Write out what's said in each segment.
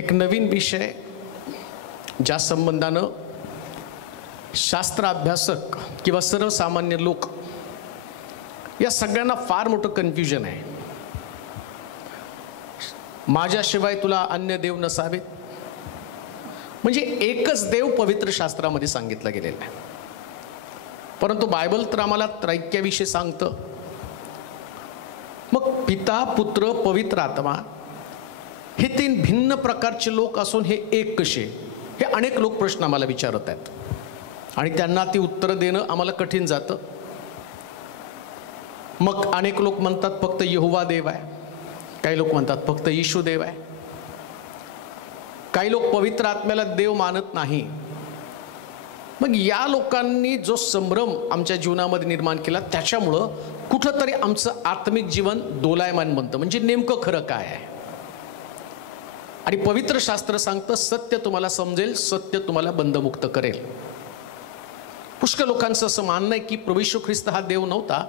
एक नवीन विषय ज्या संबंधानं शास्त्र अभ्यासक किंवा सर्वसामान्य लोक या सगळ्यांना फार मोठं कन्फ्युजन आहे. माझ्याशिवाय तुला अन्य देव नसावेत, म्हणजे एकच देव पवित्र शास्त्रामध्ये सांगितलं गेलेलं आहे. परंतु बायबल तर आम्हाला त्रैक्याविषयी सांगतं. मग पिता, पुत्र, पवित्र आत्मा हे तीन भिन्न प्रकारचे लोक असून हे एक कसे, हे अनेक लोक प्रश्न आम्हाला विचारत आहेत आणि त्यांना ती उत्तरं देणं आम्हाला कठीण जातं. मग अनेक लोक म्हणतात फक्त यहोवा देव आहे, काही लोक म्हणतात फक्त येशू देव आहे, काही लोक पवित्र आत्म्याला देव मानत नाही. मग या लोकांनी जो संभ्रम आमच्या जीवनामध्ये निर्माण केला त्याच्यामुळं कुठंतरी आमचं आत्मिक जीवन दोलायमान बनतं. म्हणजे नेमकं खरं काय आहे. आणि पवित्र शास्त्र सांगतं सत्य तुम्हाला समजेल, सत्य तुम्हाला बंधमुक्त करेल. पुष्कळ लोकांचं असं मानणं आहे की प्रभू येशू ख्रिस्त हा देव नव्हता.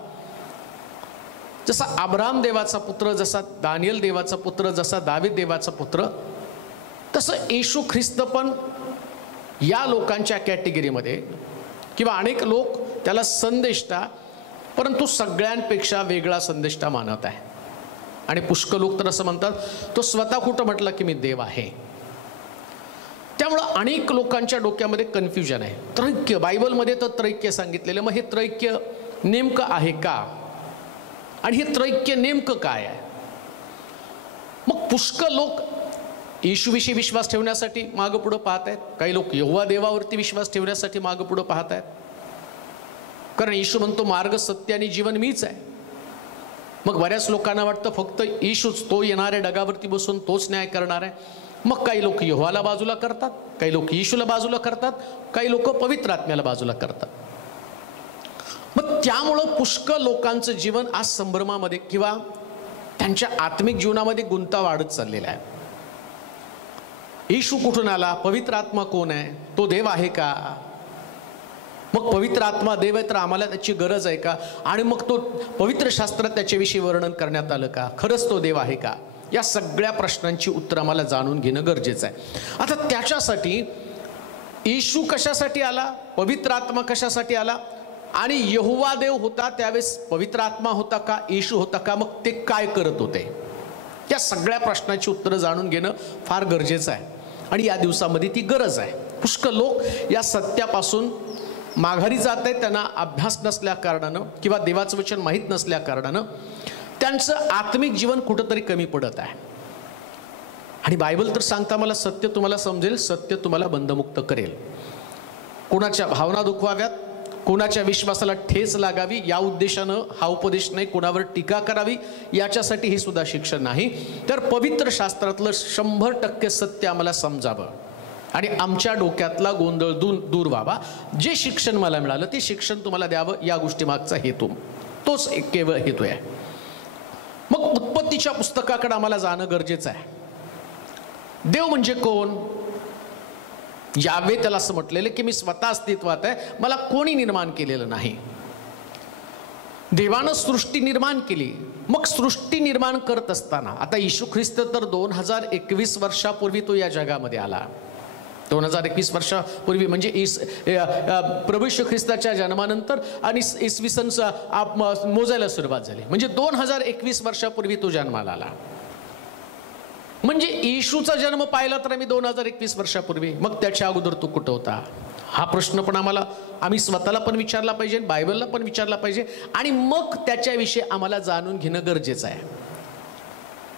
जसा अब्राहम देवाचा पुत्र, जसा दानियल देवाचा पुत्र, जसा दावीद देवाचा पुत्र, तसं येशू ख्रिस्त पण या लोकांच्या कॅटेगरीमध्ये किंवा अनेक लोक त्याला संदेष्टा, परंतु सगळ्यांपेक्षा वेगळा संदेष्टा मानत आहे. आणि पुष्कळ लोक तर असं म्हणतात तो स्वतः कुठं म्हटलं की मी देव आहे. त्यामुळं अनेक लोकांच्या डोक्यामध्ये कन्फ्युजन आहे. त्रैक्य, बायबलमध्ये तर त्रैक्य सांगितलेलं, मग हे त्रैक्य नेमकं आहे का आणि हे त्रैक्य नेमकं काय आहे. मग पुष्कळ लोक येशूविषयी विश्वास ठेवण्यासाठी मागं पुढं पाहत आहेत, काही लोक यहोवा देवावरती विश्वास ठेवण्यासाठी मागं पुढं पाहत आहेत. कारण येशू म्हणतो मार्ग, सत्य आणि जीवन मीच आहे. मग बऱ्याच लोकांना वाटतं फक्त येशूच, तो येणाऱ्या ढगावरती बसून तोच न्याय करणार आहे. मग काही लोक यहोवाला बाजूला करतात, काही लोक येशूला बाजूला करतात, काही लोक पवित्र आत्म्याला बाजूला करतात. मग त्यामुळं पुष्कळ लोकांचं जीवन आज संभ्रमामध्ये किंवा त्यांच्या आत्मिक जीवनामध्ये गुंता वाढत चाललेला आहे. येशू कुठून आला, पवित्र आत्मा कोण आहे, तो देव आहे का, मग पवित्र आत्मा देव आहे तर आम्हाला त्याची गरज आहे का, आणि मग तो पवित्र शास्त्रात त्याच्याविषयी वर्णन करण्यात आलं का, खरंच तो देव आहे का, या सगळ्या प्रश्नांची उत्तर आम्हाला जाणून घेणं गरजेचं आहे. आता त्याच्यासाठी येशू कशासाठी आला, पवित्र आत्मा कशासाठी आला, आणि यहोवा देव होता त्यावेळेस पवित्र आत्मा होता का, येशू होता का, मग ते काय करत होते, या सगळ्या प्रश्नांची उत्तरं जाणून घेणं फार गरजेचं आहे. आणि या दिवसामध्ये ती गरज आहे. पुष्कळ लोक या सत्यापासून माघारी जात आहेत. त्यांना अभ्यास नसल्या कारणानं किंवा देवाचं वचन माहीत नसल्या कारणानं त्यांचं आत्मिक जीवन कुठंतरी कमी पडत आहे. आणि बायबल तर सांगता मला सत्य तुम्हाला समजेल, सत्य तुम्हाला बंधमुक्त करेल. कोणाच्या भावना दुखवाव्यात, कोणाच्या विश्वासाला ठेच लागावी या उद्देशानं हा उपदेश नाही, कोणावर टीका करावी याच्यासाठी हे सुद्धा शिक्षण नाही, तर पवित्र शास्त्रातलं 100% सत्य आम्हाला समजावं आणि आमच्या डोक्यातला गोंधळ दूर व्हावा. जे शिक्षण मला मिळालं ते शिक्षण तुम्हाला द्यावं, या गोष्टी मागचा हेतू, तोच एक केवळ हेतू आहे. मग उत्पत्तीच्या पुस्तकाकडे आम्हाला जाणं गरजेचं आहे. देव म्हणजे कोण, यावे त्याला असं म्हटलेलं की मी स्वतः अस्तित्वात आहे, मला कोणी निर्माण केलेलं नाही. देवानं सृष्टी निर्माण केली. मग सृष्टी निर्माण करत असताना आता येशू ख्रिस्त तर 2021 वर्षापूर्वी तो या जगामध्ये आला. 2021 वर्षापूर्वी म्हणजे प्रभू येशू ख्रिस्ताच्या जन्मानंतर आणि इसवी सन मोजायला सुरुवात झाली, म्हणजे 2021 वर्षापूर्वी तो जन्माला आला. म्हणजे येशूचा जन्म पाहिला तर आम्ही 2021 वर्षापूर्वी, मग त्याच्या अगोदर तो कुठं होता, हा प्रश्न पण आम्ही स्वतःला पण विचारला पाहिजे, बायबलला पण विचारला पाहिजे, आणि मग त्याच्याविषयी आम्हाला जाणून घेणं गरजेचं आहे.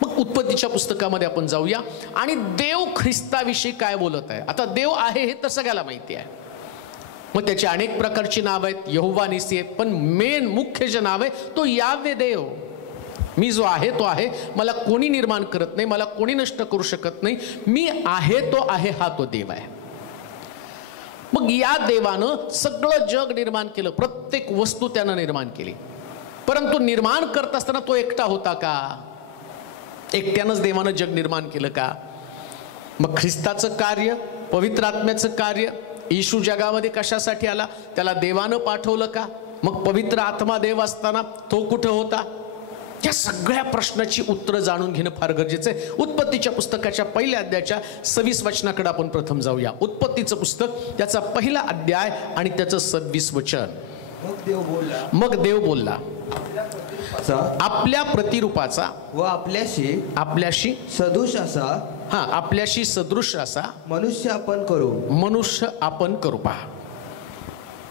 मग उत्पत्तीच्या पुस्तकामध्ये आपण जाऊया आणि देव ख्रिस्ताविषयी काय बोलत आहे. आता देव आहे हे तर सगळ्याला माहिती आहे. मग त्याची अनेक प्रकारची नाव आहेत, यहोवा निसी आहे, पण मेन मुख्य जे नाव आहे तो यावे देव. मी जो आहे तो आहे, मला कोणी निर्माण करत नाही, मला कोणी नष्ट करू शकत नाही, मी आहे तो आहे, हा तो देव आहे. मग या देवानं सगळं जग निर्माण केलं, प्रत्येक वस्तू त्यानं निर्माण केली. परंतु निर्माण करत असताना तो एकटा होता का, एकट्यानंच देवानं जग निर्माण केलं का. मग ख्रिस्ताचं कार्य, पवित्र आत्म्याचं कार्य, येशू जगामध्ये कशासाठी आला, त्याला देवानं पाठवलं का. मग पवित्र आत्मा देव असताना तो कुठं होता, या सगळ्या प्रश्नाची उत्तरं जाणून घेणं फार गरजेचं आहे. उत्पत्तीच्या पुस्तकाच्या पहिल्या अध्यायाच्या 26 वचनाकडे आपण प्रथम जाऊया. उत्पत्तीचं पुस्तक त्याचा पहिला अध्याय आणि त्याचं 26 वचन. मग देव बोलला आपल्या प्रतिरूपाचा व आपल्याशी सदृश असा आपल्याशी सदृश असा मनुष्य आपण करू. पहा,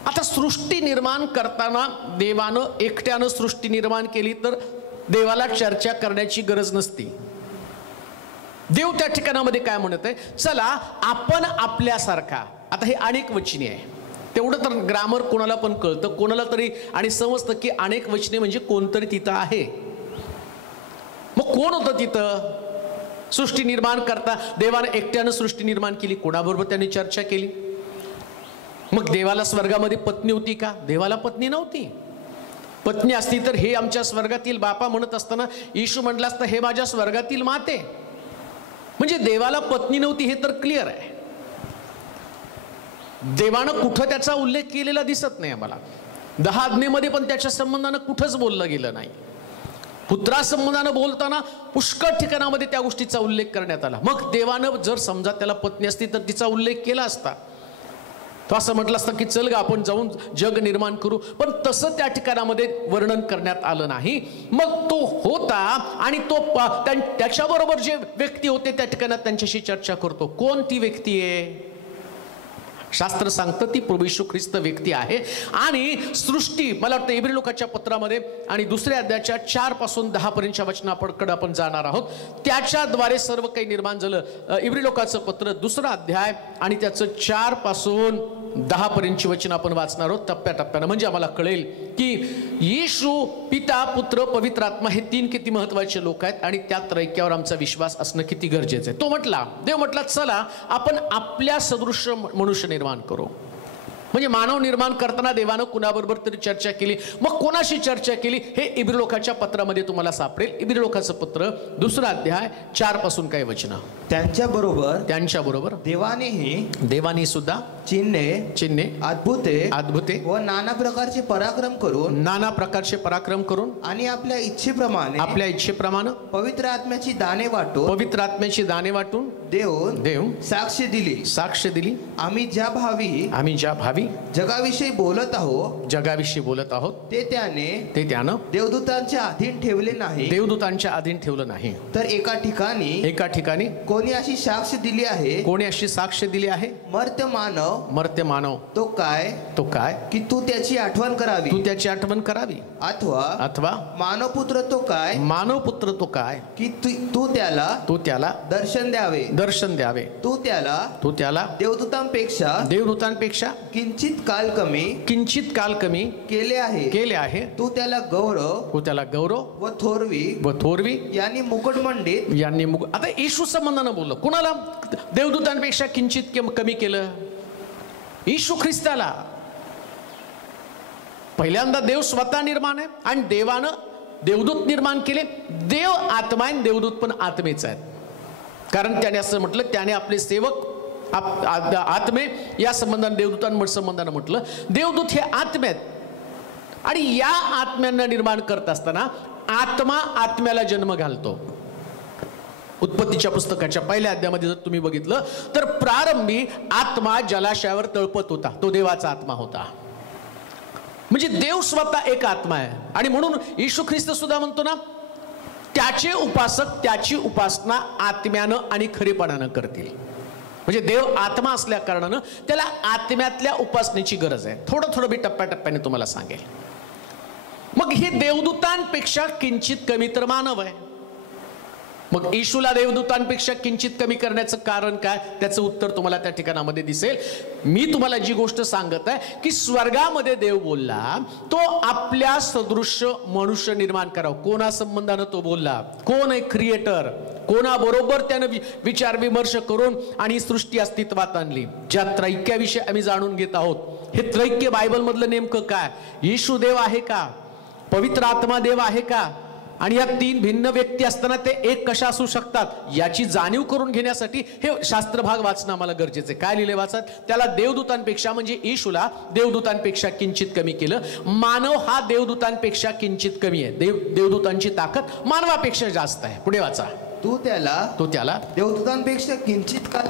आता सृष्टी निर्माण करताना देवानं एकट्यानं सृष्टी निर्माण केली तर देवाला चर्चा करण्याची गरज नसती. देव त्या ठिकाणामध्ये काय म्हणत आहे, चला आपण आपल्यासारखा. आता हे अनेक वचनी आहे, तेवढं तर ग्रामर कोणाला पण कळतं, कोणाला तरी आणि समजतं की अनेक वचने म्हणजे कोणतरी तिथं आहे. मग कोण होतं तिथं? सृष्टी निर्माण करता देवानं एकट्यानं सृष्टी निर्माण केली. कोणाबरोबर त्याने चर्चा केली? मग देवाला स्वर्गामध्ये पत्नी होती का? देवाला पत्नी नव्हती. पत्नी असती तर हे आमच्या स्वर्गातील बापा म्हणत असताना येशू म्हटला असता हे माझ्या स्वर्गातील माते. म्हणजे देवाला पत्नी नव्हती हे तर क्लिअर आहे. देवानं कुठं त्याचा उल्लेख केलेला दिसत नाही आम्हाला. 10 आज्ञेमध्ये पण त्याच्या संबंधानं कुठंच बोललं गेलं नाही. पुत्रा संबंधानं बोलताना पुष्कळ ठिकाणामध्ये त्या गोष्टीचा उल्लेख करण्यात आला. मग देवानं जर समजा त्याला पत्नी असती तर तिचा उल्लेख केला असता. तो असं म्हटलं असतं की चल ग आपण जाऊन जग निर्माण करू, पण तसं त्या ठिकाणामध्ये वर्णन करण्यात आलं नाही. मग तो होता आणि तो त्याच्याबरोबर जे व्यक्ती होते त्या ठिकाणात त्यांच्याशी चर्चा करतो. कोण ती व्यक्ती आहे? शास्त्र सांगतं ती प्रभू येशू ख्रिस्त व्यक्ती आहे. आणि सृष्टी मला वाटतं इब्री लोकाच्या पत्रामध्ये आणि दुसऱ्या अध्यायाच्या 4 पासून 10 पर्यंतच्या वचनाकडे आपण जाणार आहोत. त्याच्याद्वारे सर्व काही निर्माण झालं. इब्री लोकाचं पत्र 2रा अध्याय आणि त्याचं 4 पासून 10 पर्यंतची वचन आपण वाचणार आहोत टप्प्याटप्प्यानं. म्हणजे आम्हाला कळेल की येशू, पिता, पुत्र, पवित्र आत्मा हे 3 किती महत्वाचे लोक आहेत आणि त्या त्रैक्यावर आमचा विश्वास असणं किती गरजेचं आहे. तो म्हटला, देव म्हटला चला आपण आपल्या सदृश मनुष्य निर्माण करू. म्हणजे मानव निर्माण करताना देवानं कुणाबरोबर तरी चर्चा केली. मग कोणाशी चर्चा केली हे इब्री लोकाच्या पत्रामध्ये तुम्हाला सापडेल. इब्री लोकाचं पत्र 2रा अध्याय 4 पासून काही वचनं. त्यांच्याबरोबर देवाने सुद्धा चिन्हे अद्भुते व नाना प्रकारचे पराक्रम करून आणि आपल्या इच्छेप्रमाणे पवित्र आत्म्याची दाने वाटून देव साक्ष दिली. आम्ही ज्या भावी जगाविषयी बोलत आहोत ते त्यानं देवदूतांच्या अधीन ठेवलं नाही. तर एका ठिकाणी कोणी अशी साक्ष दिली आहे मर्त्य मानव तो काय की तू त्याची आठवण करावी. अथवा मानवपुत्र तो काय की तू त्याला दर्शन द्यावे. तू त्याला देवदूतांपेक्षा किंचित काल कमी केले आहे. तू त्याला गौरव व थोरवी यांनी मुकुटमंडित. आता येशू संबंधानं बोललं. कुणाला देवदूतांपेक्षा किंचित कमी केलं? येशू ख्रिस्ताला. पहिल्यांदा देव स्वतः निर्माण आहे आणि देवानं देवदूत निर्माण केले. देव आत्मा आहे, देवदूत पण आत्मेच आहेत. कारण त्याने असं म्हटलं, त्याने आपले सेवक आत्मे या संबंधाने देवदूतांसंबंधानं म्हटलं. देवदूत हे आत्मे आहेत आणि या आत्म्यांना निर्माण करत असताना आत्मा आत्म्याला जन्म घालतो. उत्पत्तीच्या पुस्तकाच्या पहिल्या अध्यायामध्ये जर तुम्ही बघितलं तर प्रारंभी आत्मा जलाशयावर तळपत होता, तो देवाचा आत्मा होता. म्हणजे देव स्वतः एक आत्मा आहे. आणि म्हणून येशू ख्रिस्त सुद्धा म्हणतो ना, त्याचे उपासक त्याची उपासना आत्म्यानं आणि खरेपणानं करतील. म्हणजे देव आत्मा असल्या कारणानं त्याला आत्म्यातल्या उपासनेची गरज आहे. थोडं मी टप्प्याटप्प्याने तुम्हाला सांगेल. मग हे देवदूतांपेक्षा किंचित कमी तर मानव आहे. मग येशूला देवदूतांपेक्षा किंचित कमी करण्याचं कारण काय? त्याचं उत्तर तुम्हाला त्या ठिकाणामध्ये दिसेल. मी तुम्हाला जी गोष्ट सांगत आहे की स्वर्गामध्ये देव बोलला, तो आपल्या सदृश्य मनुष्य निर्माण करावं. कोणा संबंधानं तो बोलला? कोण आहे क्रिएटर? कोणाबरोबर त्यानं विचार विमर्श करून आणि सृष्टी अस्तित्वात आणली. ज्या त्रैक्याविषयी आम्ही जाणून घेत आहोत, हे त्रैक्य बायबल मधलं नेमकं काय? येशू देव आहे का? पवित्र आत्मा देव आहे का? आणि या तीन भिन्न व्यक्ती असताना ते एक कशा असू शकतात याची जाणीव करून घेण्यासाठी हे शास्त्र भाग वाचणं आम्हाला गरजेचं आहे. काय लिहिले वाचत? त्याला देवदूतांपेक्षा म्हणजे येशूला देवदूतांपेक्षा किंचित कमी केलं. मानव हा देवदूतांपेक्षा किंचित कमी आहे. देवदूतांची ताकद मानवापेक्षा जास्त आहे. पुढे वाचा. तू त्याला देवदूतांपेक्षा किंचित काल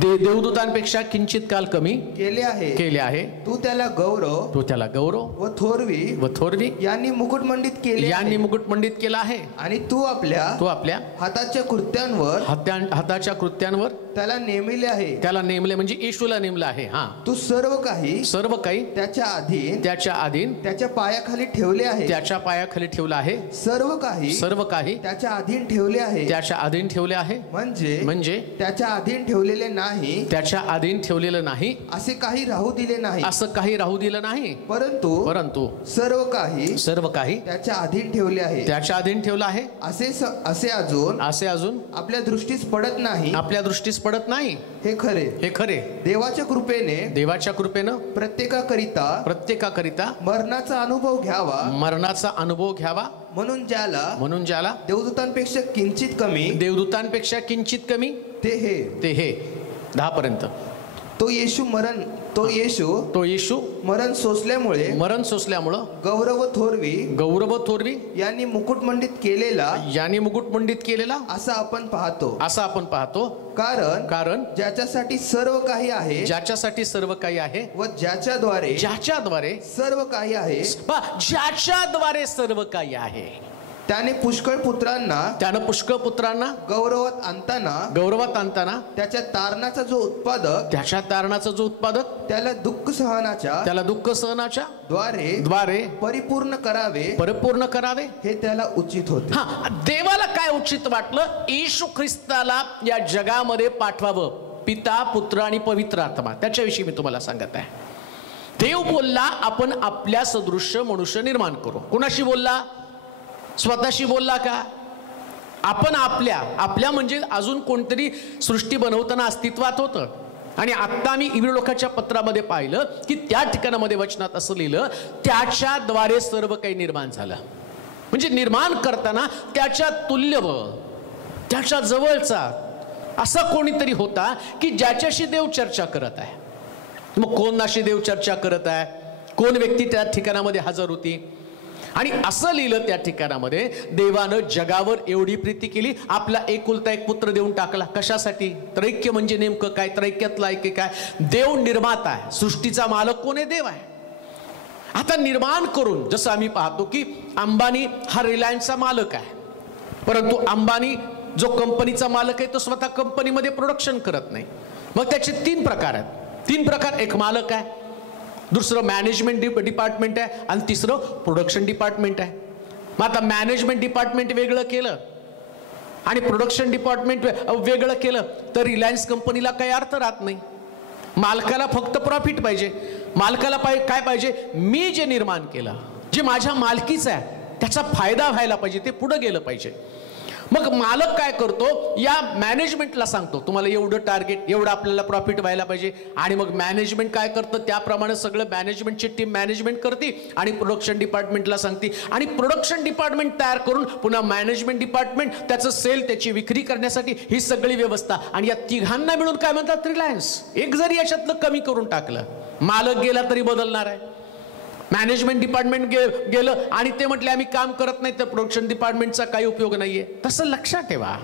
देवदूतांपेक्षा किंचित काल कमी केले आहे. तू त्याला गौरव व थोरवी यांनी मुकुटमंडित केला आहे. आणि तू आपल्या हाताच्या कृत्यांवर त्याला नेमले म्हणजे येशूला नेमलं आहे. हा, तू सर्व काही त्याच्या अधीन त्याच्या पायाखाली ठेवले आहे. सर्व काही त्याच्या अधीन ठेवले आहे. म्हणजे त्याच्या अधीन ठेवलेलं नाही असे काही राहू दिले नाही. परंतु सर्व काही त्याच्या अधीन ठेवले आहे. असे अजून आपल्या दृष्टीस पडत नाही. हे खरे देवाच्या कृपेने प्रत्येकाकरिता मरणाचा अनुभव घ्यावा म्हणून ज्याला देवदूतांपेक्षा किंचित कमी ते हे 10 पर्यंत तो येशू मरण सोसल्यामुळं गौरव थोरवी यांनी मुकुटमंडित केलेला असं आपण पाहतो. कारण ज्याच्यासाठी सर्व काही आहे व ज्याच्याद्वारे सर्व काही आहे त्याने पुष्कळ पुत्रांना गौरवात आणताना त्याच्या तारणाचा जो उत्पादक त्याला दुःख सहनाच्या द्वारे परिपूर्ण करावे हे त्याला उचित होते. देवाला काय उचित वाटलं? येशू ख्रिस्ताला या जगामध्ये पाठवावं. पिता, पुत्र आणि पवित्र आत्मा, त्याच्याविषयी मी तुम्हाला सांगत आहे. देव बोलला आपण आपल्या सदृश्य मनुष्य निर्माण करू. कुणाशी बोलला? स्वतःशी बोलला का? आपण आपल्या म्हणजे अजून कोणतरी सृष्टी बनवताना अस्तित्वात होतं. आणि आता मी इब्री लोकांच्या पत्रामध्ये पाहिलं की त्या ठिकाणामध्ये वचनात असं लिहिलं, त्याच्याद्वारे सर्व काही निर्माण झालं. म्हणजे निर्माण करताना त्याच्या तुल्य, त्याच्या जवळचा असा कोणीतरी होता की ज्याच्याशी देव चर्चा करत आहे. मग कोण अशी देव चर्चा करत आहे? कोण व्यक्ती त्या ठिकाणामध्ये हजर होती? आणि असं लिहिलं त्या ठिकाणामध्ये, देवानं जगावर एवढी प्रीती केली, आपला एकुलता एक पुत्र देऊन टाकला. कशासाठी? त्रैक्य म्हणजे नेमकं काय? त्रैक्यातलं ऐक्य काय? देव निर्माता आहे, सृष्टीचा मालक कोण आहे? देव आहे. आता निर्माण करून, जसं आम्ही पाहतो की अंबानी हा रिलायन्सचा मालक आहे, परंतु अंबानी जो कंपनीचा मालक आहे तो स्वतः कंपनीमध्ये प्रोडक्शन करत नाही. मग त्याचे 3 प्रकार आहेत. एक मालक आहे, दुसरं मॅनेजमेंट डिपार्टमेंट आहे आणि तिसरं प्रोडक्शन डिपार्टमेंट आहे. मग आता मॅनेजमेंट डिपार्टमेंट वेगळं केलं आणि प्रोडक्शन डिपार्टमेंट वेगळं केलं तर रिलायन्स कंपनीला काही अर्थ राहत नाही. मालकाला फक्त प्रॉफिट पाहिजे. मालकाला काय पाहिजे? मी जे निर्माण केलं, जे माझ्या मालकीचं आहे, त्याचा फायदा व्हायला पाहिजे, ते पुढे गेलं पाहिजे. मग मालक काय करतो? या मॅनेजमेंटला सांगतो तुम्हाला एवढं टार्गेट, एवढं आपल्याला प्रॉफिट व्हायला पाहिजे. आणि मग मॅनेजमेंट काय करतं? त्याप्रमाणे सगळं मॅनेजमेंटची टीम मॅनेजमेंट करते आणि प्रोडक्शन डिपार्टमेंटला सांगते. आणि प्रोडक्शन डिपार्टमेंट तयार करून पुन्हा मॅनेजमेंट डिपार्टमेंट त्याचं सेल, त्याची विक्री करण्यासाठी ही सगळी व्यवस्था. आणि या तिघांना मिळून काय म्हणतात? रिलायन्स. एक जरी याच्यातलं कमी करून टाकलं, मालक गेला तरी बदलणार आहे. मॅनेजमेंट डिपार्टमेंट गेलं आणि ते म्हटले आम्ही काम करत नाही, तर प्रोडक्शन डिपार्टमेंटचा काही उपयोग नाहीये. तसं लक्षात ठेवा.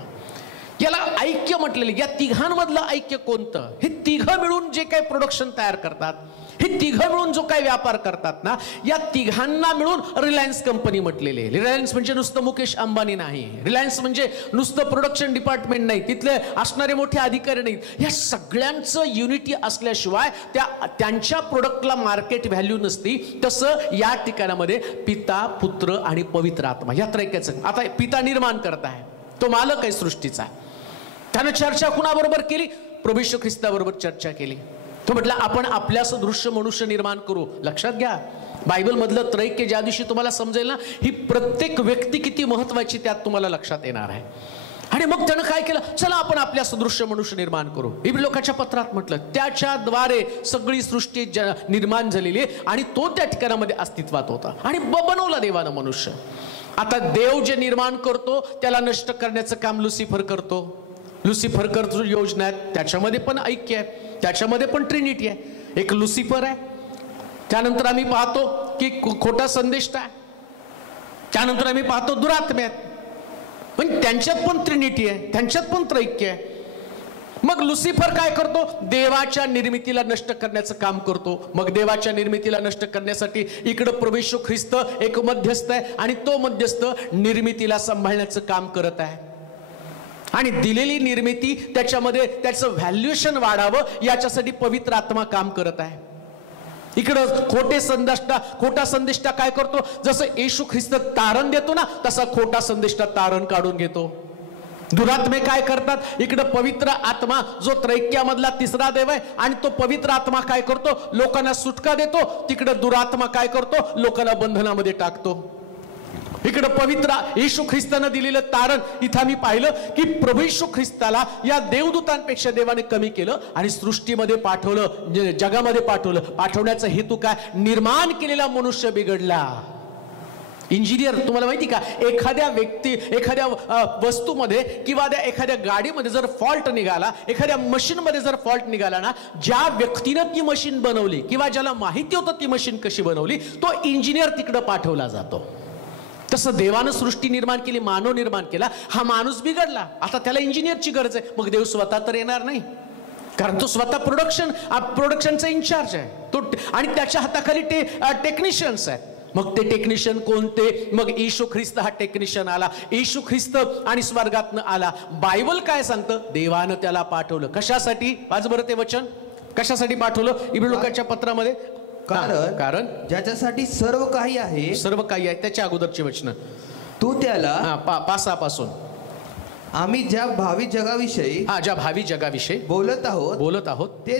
याला ऐक्य म्हटलेलं. या तिघांमधलं ऐक्य कोणतं? हे तिघं मिळून जे काही प्रोडक्शन तयार करतात, हे तिघं मिळून जो काही व्यापार करतात ना, या तिघांना मिळून रिलायन्स कंपनी म्हटलेली आहे. रिलायन्स म्हणजे नुसतं मुकेश अंबानी नाही. रिलायन्स म्हणजे नुसतं प्रोडक्शन डिपार्टमेंट नाही, तिथले असणारे मोठे अधिकारी नाहीत. या सगळ्यांचं युनिटी असल्याशिवाय त्यांच्या प्रोडक्टला मार्केट व्हॅल्यू नसती. तसं या ठिकाणामध्ये पिता, पुत्र आणि पवित्र आत्मा या त्रैक्याचं. आता पिता निर्माण करत आहे, तो मालक आहे सृष्टीचा. त्यानं चर्चा कुणाबरोबर केली? प्रभू येशू ख्रिस्ताबरोबर चर्चा केली. तो म्हटला आपण आपल्या सदृश्य मनुष्य निर्माण करू. लक्षात घ्या, बायबल मधलं त्रैक्य ज्या दिवशी तुम्हाला समजेल ना, ही प्रत्येक व्यक्ती किती महत्वाची त्यात तुम्हाला लक्षात येणार आहे. आणि मग त्यानं काय केलं? चला आपण आपल्या सदृश्य मनुष्य निर्माण करू. इब्री लोकांच्या पत्रात म्हटलं त्याच्याद्वारे सगळी सृष्टी निर्माण झालेली आणि तो त्या ठिकाणामध्ये अस्तित्वात होता आणि बनवला देवानं मनुष्य. आता देव जे निर्माण करतो त्याला नष्ट करण्याचं काम लुसिफर करतो. लुसिफर करतो योजना आहे, त्याच्यामध्ये पण ऐक्य आहे, त्याच्यामध्ये पण ट्रिनिटी आहे. एक लुसिफर आहे, त्यानंतर आम्ही पाहतो की खोटा संदेष्टा आहे, त्यानंतर आम्ही पाहतो दुरात्मे आहेत. पण त्यांच्यात पण ट्रिनिटी आहे, त्यांच्यात पण त्रैक्य आहे. मग लुसिफर काय करतो? देवाच्या निर्मितीला नष्ट करण्याचं काम करतो. मग देवाच्या निर्मितीला नष्ट करण्यासाठी इकडं प्रभू येशू ख्रिस्त एक मध्यस्थ आहे आणि तो मध्यस्थ निर्मितीला सांभाळण्याचं काम करत आहे. आणि दिलेली निर्मिती त्याच्यामध्ये त्याचं व्हॅल्युएशन वाढावं याच्यासाठी पवित्र आत्मा काम करत आहे. इकडं खोटा संदेष्टा काय करतो? जसं येशू ख्रिस्त तारण देतो ना, तसा खोटा संदेष्टा तारण काढून घेतो. दुरात्मे काय करतात? इकडं पवित्र आत्मा जो त्रैक्यामधला तिसरा देव आहे आणि तो पवित्र आत्मा काय करतो? लोकांना सुटका देतो. तिकडं दुरात्मा काय करतो? लोकांना बंधनामध्ये टाकतो. इकडं पवित्र येशू ख्रिस्तानं दिलेलं तारण इथं मी पाहिलं की प्रभू येशू ख्रिस्ताला या देवदूतांपेक्षा देवाने कमी केलं आणि सृष्टीमध्ये पाठवलं, जगामध्ये पाठवलं. पाठवण्याचा हेतू काय? निर्माण केलेला मनुष्य बिघडला. इंजिनियर तुम्हाला माहिती का, एखाद्या वस्तूमध्ये किंवा एखाद्या गाडीमध्ये जर फॉल्ट निघाला, एखाद्या मशीनमध्ये जर फॉल्ट निघाला ना, ज्या व्यक्तीनं ती मशीन बनवली किंवा ज्याला माहिती होतं ती मशीन कशी बनवली, तो इंजिनियर तिकडं पाठवला जातो. तसं देवानं सृष्टी निर्माण केली, मानव निर्माण केला, हा माणूस बिघडला, आता त्याला इंजिनियरची गरज आहे. मग देव स्वतः तर येणार नाही, कारण तो स्वतः प्रोडक्शनचा इन्चार्ज आहे तो, आणि त्याच्या हाताखाली टेक्निशियन्स आहेत. मग ते टेक्निशियन कोणते? मग येशू ख्रिस्त हा टेक्निशियन आला. येशू ख्रिस्त आणि स्वर्गातनं आला. बायबल काय सांगतं? देवानं त्याला पाठवलं. कशासाठी? वाच बरं ते वचन. कशासाठी पाठवलं इब्री लोकांच्या पत्रामध्ये? कारण ज्याच्यासाठी सर्व काही आहे, सर्व काही आहे. त्याच्या अगोदरची वचन तू त्याला 5-6 पासून आम्ही ज्या भावी जगाविषयी बोलत आहोत ते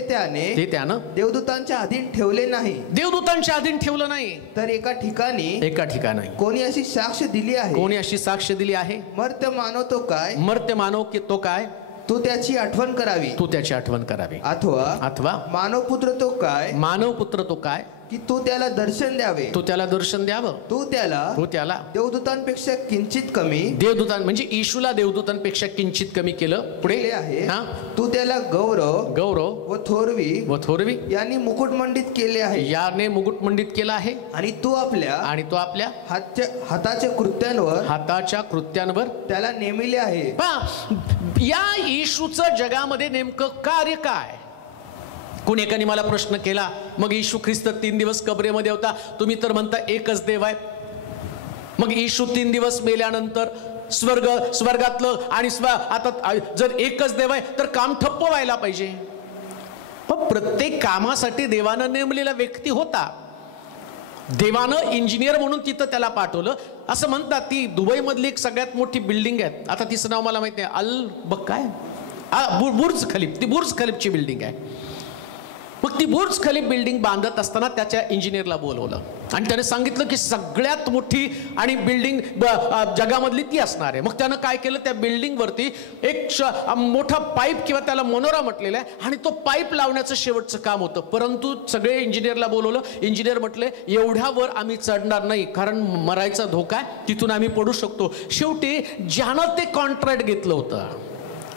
त्यानं देवदूतांच्या अधीन ठेवले नाही. देवदूतांच्या अधीन ठेवलं नाही, तर एका ठिकाणी कोणी अशी साक्ष दिली आहे. मर्त्य मानव तो काय? तू त्याची आठवण करावी. अथवा मानवपुत्र तो काय की तू त्याला दर्शन द्यावं. तू त्याला देवदूतांपेक्षा किंचित कमी, देवदूतां म्हणजे येशूला देवदूतांपेक्षा किंचित कमी केलं. पुढे आहे, तू त्याला गौरव व थोरवी यांनी मुकुटमंडित केले आहे. आणि तू आपल्या हाताच्या कृत्यांवर त्याला नेमिले आहे. या येशूचं जगामध्ये नेमकं कार्य काय? कोणी एकाने मला प्रश्न केला, मग येशू ख्रिस्त 3 दिवस कबरेमध्ये होता, तुम्ही तर म्हणता एकच देव आहे, मग येशू 3 दिवस मेल्यानंतर स्वर्गातलं आणि आता जर एकच देव आहे तर काम ठप्प व्हायला पाहिजे. पण प्रत्येक कामासाठी देवानं नेमलेला व्यक्ती होता. देवानं इंजिनियर म्हणून तिथं त्याला पाठवलं. असं म्हणतात ती दुबई मधली एक सगळ्यात मोठी बिल्डिंग आहे, आता तिचं नाव मला माहिती आहे, बुर्ज खलीफ. ती बुर्ज खलीफची बिल्डिंग आहे. मग ती बुर्ज खलीफ बिल्डिंग बांधत असताना त्याच्या इंजिनियरला बोलवलं आणि त्याने सांगितलं की सगळ्यात मोठी आणि बिल्डिंग जगामधली ती असणार आहे. मग त्यानं काय केलं? त्या बिल्डिंग वरती एक मोठा पाईप किंवा त्याला मनोरा म्हटलेला आहे आणि तो पाईप लावण्याचं शेवटचं काम होतं. परंतु सगळे इंजिनियरला बोलवलं. इंजिनियर म्हटले एवढ्यावर आम्ही चढणार नाही, कारण मरायचा धोका आहे, तिथून आम्ही पडू शकतो. शेवटी ज्यानं ते कॉन्ट्रॅक्ट घेतलं होतं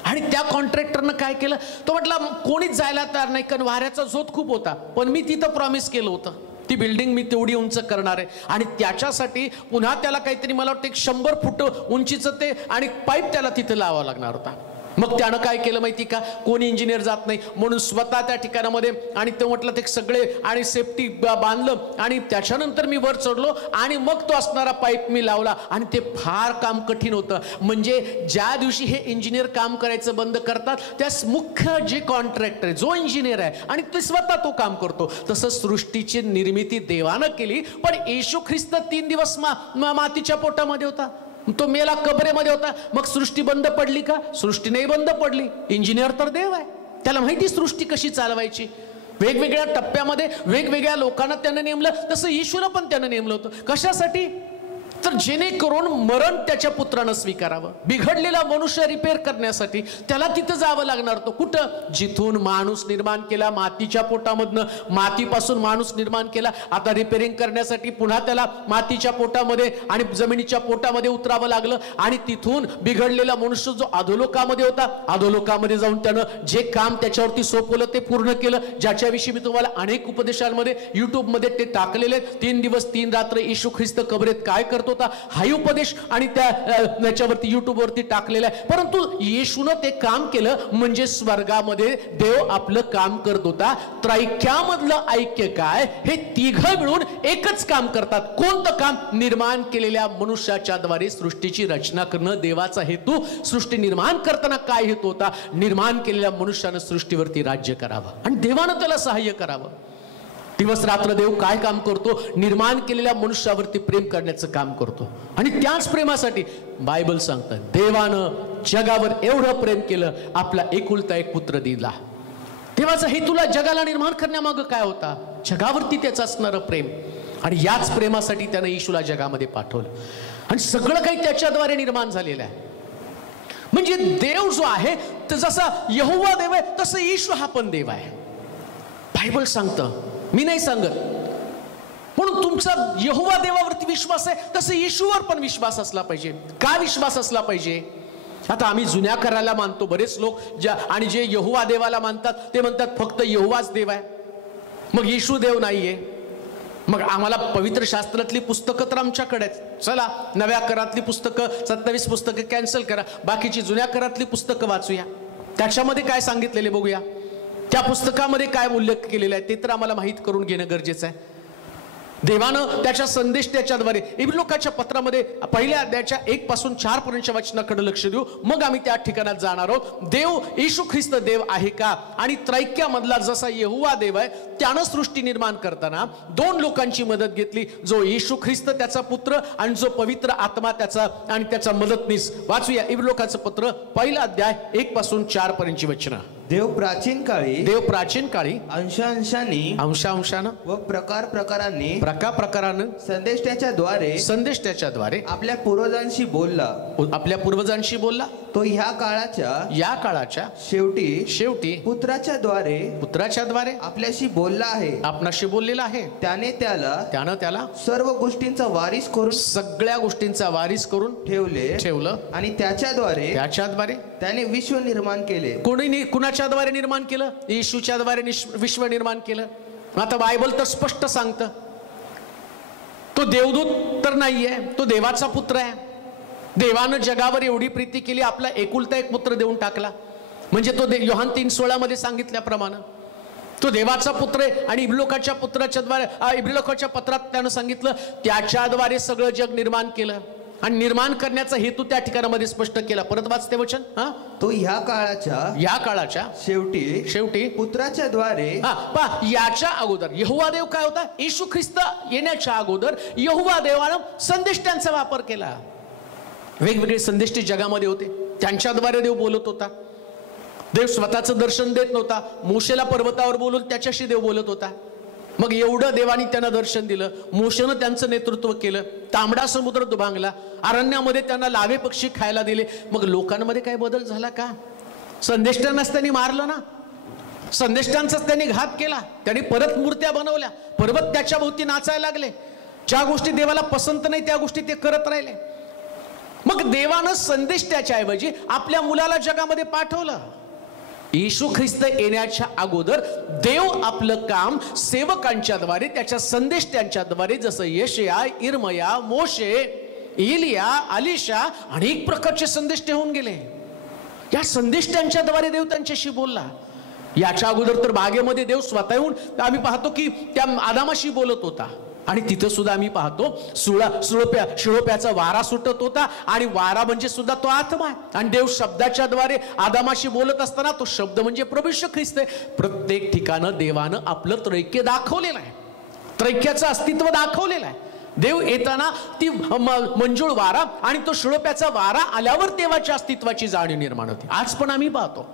आणि त्या कॉन्ट्रॅक्टरनं काय केलं, तो म्हटला कोणीच जायला तयार नाही, कारण वाऱ्याचा झोत खूप होता, पण मी तिथं प्रॉमिस केलं होतं ती बिल्डिंग मी तेवढी उंच करणार आहे. आणि त्याच्यासाठी पुन्हा त्याला काहीतरी मला वाटतं 100 फूट उंचीचं ते आणि पाईप त्याला तिथे लावावा लागणार होता. मग त्यानं काय केलं माहिती का? कोणी इंजिनियर जात नाही म्हणून स्वतः त्या ठिकाणामध्ये आणि ते म्हटलं ते सगळे आणि सेफ्टी बांधलं आणि त्याच्यानंतर मी वर चढलो आणि मग तो असणारा पाईप मी लावला. आणि ते फार काम कठीण होतं. म्हणजे ज्या दिवशी हे इंजिनियर काम करायचं बंद करतात, त्या मुख्य जे कॉन्ट्रॅक्टर आहे, जो इंजिनियर आहे आणि ते स्वतः तो काम करतो. तसं सृष्टीची निर्मिती देवानं केली, पण येशू ख्रिस्त 3 दिवस मातीच्या पोटामध्ये होता, तो मेला कबरेमध्ये होता. मग सृष्टी बंद पडली का? सृष्टी नाही बंद पडली. इंजिनियर तर देव आहे, त्याला माहिती सृष्टी कशी चालवायची. वेगवेगळ्या टप्प्यामध्ये वेगवेगळ्या लोकांना त्यानं नेमलं, तसं येशूला पण त्यानं नेमलं होतं. कशासाठी? तर जेणेकरून मरण त्याच्या पुत्रानं स्वीकारावं. बिघडलेला मनुष्य रिपेअर करण्यासाठी त्याला तिथं जावं लागणार. तो कुठं? जिथून माणूस निर्माण केला, मातीच्या पोटामधनं, मातीपासून माणूस निर्माण केला. आता रिपेअरिंग करण्यासाठी पुन्हा त्याला मातीच्या पोटामध्ये आणि जमिनीच्या पोटामध्ये उतरावं लागलं. आणि तिथून बिघडलेला मनुष्य जो अधोलोकामध्ये होता, अधोलोकामध्ये जाऊन त्यानं जे काम त्याच्यावरती सोपवलं ते पूर्ण केलं, ज्याच्याविषयी मी तुम्हाला अनेक उपदेशांमध्ये युट्यूबमध्ये ते टाकलेले. 3 दिवस 3 रात्र येशू ख्रिस्त कबरेत काय करत होता हाही उपदेश आणि त्याच्यावरती युट्यूबवरती टाकलेला आहे. परंतु येशूनं ते काम केलं म्हणजे स्वर्गामध्ये देव आपलं काम करत होता. त्रैक्यामधलं ऐक्य काय? हे तिघं मिळून एकच काम करतात. कोणतं काम? निर्माण केलेल्या मनुष्याच्या द्वारे सृष्टीची रचना करणं. देवाचा हेतू सृष्टी निर्माण करताना काय हेतू होता? निर्माण केलेल्या मनुष्यानं सृष्टीवरती राज्य करावं आणि देवानं त्याला सहाय्य करावं. दिवस रात्र देव काय काम करतो? निर्माण केलेल्या मनुष्यावरती प्रेम करण्याचं काम करतो. आणि त्याच प्रेमासाठी बायबल सांगतं देवानं जगावर एवढं प्रेम केलं, आपला एकुलता एक पुत्र दिला. देवाचा हेतूला जगाला निर्माण करण्यामागं काय होता? जगावरती त्याचं असणारं प्रेम. आणि याच प्रेमासाठी त्यानं येशूला जगामध्ये पाठवलं आणि सगळं काही त्याच्याद्वारे निर्माण झालेलं आहे. म्हणजे देव जो आहे तर जसा यहोवा देव आहे तसं येशू हा पण देव आहे. बायबल सांगतं, मी नाही सांगत. म्हणून तुमचा यहोवा देवावरती विश्वास आहे तसं येशूवर पण विश्वास असला पाहिजे. का विश्वास असला पाहिजे? आता आम्ही जुन्या कराराला मानतो बरेच लोक, आणि जे यहोवा देवाला मानतात ते म्हणतात फक्त यहोवाच देव आहे, मग येशू देव नाहीये. मग आम्हाला पवित्र शास्त्रातली पुस्तकं तर आमच्याकडे आहेत. चला नव्या करातली पुस्तकं 27 पुस्तकं कॅन्सल करा, बाकीची जुन्या करातली पुस्तकं वाचूया. त्याच्यामध्ये काय सांगितलेले बघूया. त्या पुस्तकामध्ये काय उल्लेख केलेला आहे ते तर आम्हाला माहीत करून घेणं गरजेचं आहे. देवानं त्याच्या संदेश त्याच्याद्वारे इब्रिलोकाच्या पत्रामध्ये पहिल्या अध्यायाच्या 1 पासून 4 पर्यंतच्या वचनाकडे लक्ष देऊ, मग आम्ही त्या ठिकाणात जाणार आहोत. देव येशू ख्रिस्त देव आहे का? आणि त्रैक्यामधला जसा यहोवा देव आहे त्यानं सृष्टी निर्माण करताना 2 लोकांची मदत घेतली, जो येशू ख्रिस्त त्याचा पुत्र आणि जो पवित्र आत्मा त्याचा आणि त्याचा मदतनीस. वाचूया इब्रिलोकाचं पत्र पहिला अध्याय 1 पासून 4 पर्यंतची वचनं. देव प्राचीन काळी अंशांशानं व प्रकारानं संदेश त्याच्या द्वारे आपल्या पूर्वजांशी बोलला. तो ह्या काळाच्या शेवटी पुत्राच्या द्वारे आपल्याशी बोलला आहे, आपणाशी बोललेला आहे. त्याने त्याला सर्व गोष्टींचा वारीस करून, सगळ्या गोष्टींचा वारीस करून ठेवलं आणि त्याच्याद्वारे त्याने विश्व निर्माण केले. कुणाच्या द्वारे निर्माण केलं? येशूच्या द्वारे विश्व निर्माण केलं. आता बायबल तर स्पष्ट सांगतं तो देवदूत तर नाहीये, तो देवाचा पुत्र आहे. देवानं जगावर एवढी प्रीती केली, आपला एकुलता एक पुत्र देऊन टाकला. म्हणजे तो योहान 3:16 मध्ये सांगितल्याप्रमाणे तो देवाचा पुत्र आहे. आणि इब्रिलोकाच्या पत्रात त्यानं सांगितलं त्याच्याद्वारे सगळं जग निर्माण केलं आणि निर्माण करण्याचा हेतू त्या ठिकाणामध्ये स्पष्ट केला. परत वाचते वचन. तो ह्या काळाच्या शेवटी पुत्राच्या द्वारे. याच्या अगोदर यहोवा देव काय होता? येशू ख्रिस्त येण्याच्या अगोदर यहोवा देवानं संदेष्टांचा वापर केला. वेगवेगळे संदेष्टे जगामध्ये होते, त्यांच्याद्वारे देव बोलत होता. देव स्वतःचं दर्शन देत नव्हता, मोशेला पर्वतावर बोलून त्याच्याशी देव बोलत होता. मग एवढं देवानी त्यांना दर्शन दिलं, मोशेनं त्यांचं नेतृत्व केलं, तांबडा समुद्र दुभांगला, अरण्यामध्ये त्यांना लावे पक्षी खायला दिले. मग लोकांमध्ये काय बदल झाला का? संदेष्टांनाच त्यांनी मारलं ना, संदेष्टांचाच त्यांनी घात केला. त्यांनी परत मूर्त्या बनवल्या, पर्वत त्याच्या भोवती नाचायला लागले. ज्या गोष्टी देवाला पसंत नाही त्या गोष्टी ते करत राहिले. मग देवानं संदेष्टाच्या ऐवजी आपल्या मुलाला जगामध्ये पाठवलं. येशू ख्रिस्त येण्याच्या अगोदर देव आपलं काम सेवकांच्या द्वारे, त्याच्या संदेष्टांच्या द्वारे, जसं यशया, इर्मया, मोशे, एलिया, अलिशा अनेक प्रकारचे संदेष्टे होऊन गेले. या संदेष्टांच्या द्वारे देव त्यांच्याशी बोलला. याच्या अगोदर तर बागेमध्ये देव स्वतः येऊन आम्ही पाहतो की त्या आदामाशी बोलत होता. आणि तिथं सुद्धा आम्ही पाहतो शिळोप्याचा वारा सुटत होता आणि वारा म्हणजे सुद्धा तो आत्मा आहे. आणि देव शब्दाच्या द्वारे आदामाशी बोलत असताना तो शब्द म्हणजे प्रभू येशू ख्रिस्त आहे. प्रत्येक ठिकाणं देवानं आपलं त्रैक्य दाखवलेलं आहे, त्रैक्याचं अस्तित्व दाखवलेलं आहे. देव येताना ती मंजुळ वारा आणि तो शिळोप्याचा वारा आल्यावर देवाच्या अस्तित्वाची जाणीव निर्माण होती. आज पण आम्ही पाहतो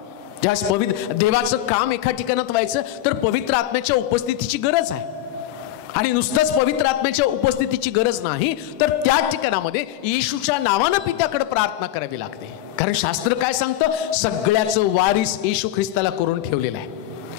ज्यास पवित्र देवाचं काम एका ठिकाणात व्हायचं तर पवित्र आत्म्याच्या उपस्थितीची गरज आहे. आणि नुसतंच पवित्र आत्म्याच्या उपस्थितीची गरज नाही, तर त्या ठिकाणामध्ये येशूच्या नावानं पित्याकडे प्रार्थना करावी लागते. कारण शास्त्र काय सांगतं, सगळ्याचं वारीस येशू ख्रिस्ताला करून ठेवलेलं आहे.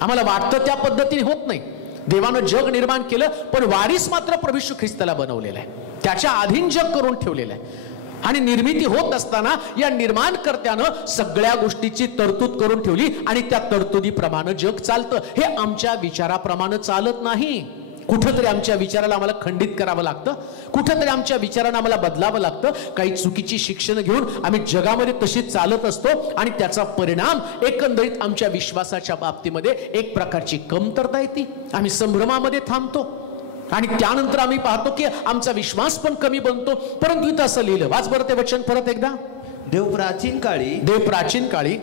आम्हाला वाटतं त्या पद्धतीने होत नाही. देवानं जग निर्माण केलं, पण वारीस मात्र प्रभू येशू ख्रिस्ताला बनवलेलं आहे, त्याच्या अधीन जग करून ठेवलेलं आहे. आणि निर्मिती होत असताना या निर्माणकर्त्यानं सगळ्या गोष्टीची तरतूद करून ठेवली आणि त्या तरतुदीप्रमाणे जग चालतं. हे आमच्या विचाराप्रमाणे चालत नाही. कुठंतरी आमच्या विचाराला आम्हाला खंडित करावं लागतं, कुठंतरी आमच्या विचारांना आम्हाला बदलावं लागतं. काही चुकीची शिक्षण घेऊन आम्ही जगामध्ये तशीच चालत असतो आणि त्याचा परिणाम एकंदरीत आमच्या विश्वासाच्या बाबतीमध्ये एक प्रकारची कमतरता येते. आम्ही संभ्रमामध्ये थांबतो आणि त्यानंतर आम्ही पाहतो की आमचा विश्वास पण कमी बनतो. परंतु इथं असं लिहिलं, वाच बरं ते वचन परत एकदा. देव प्राचीन काळी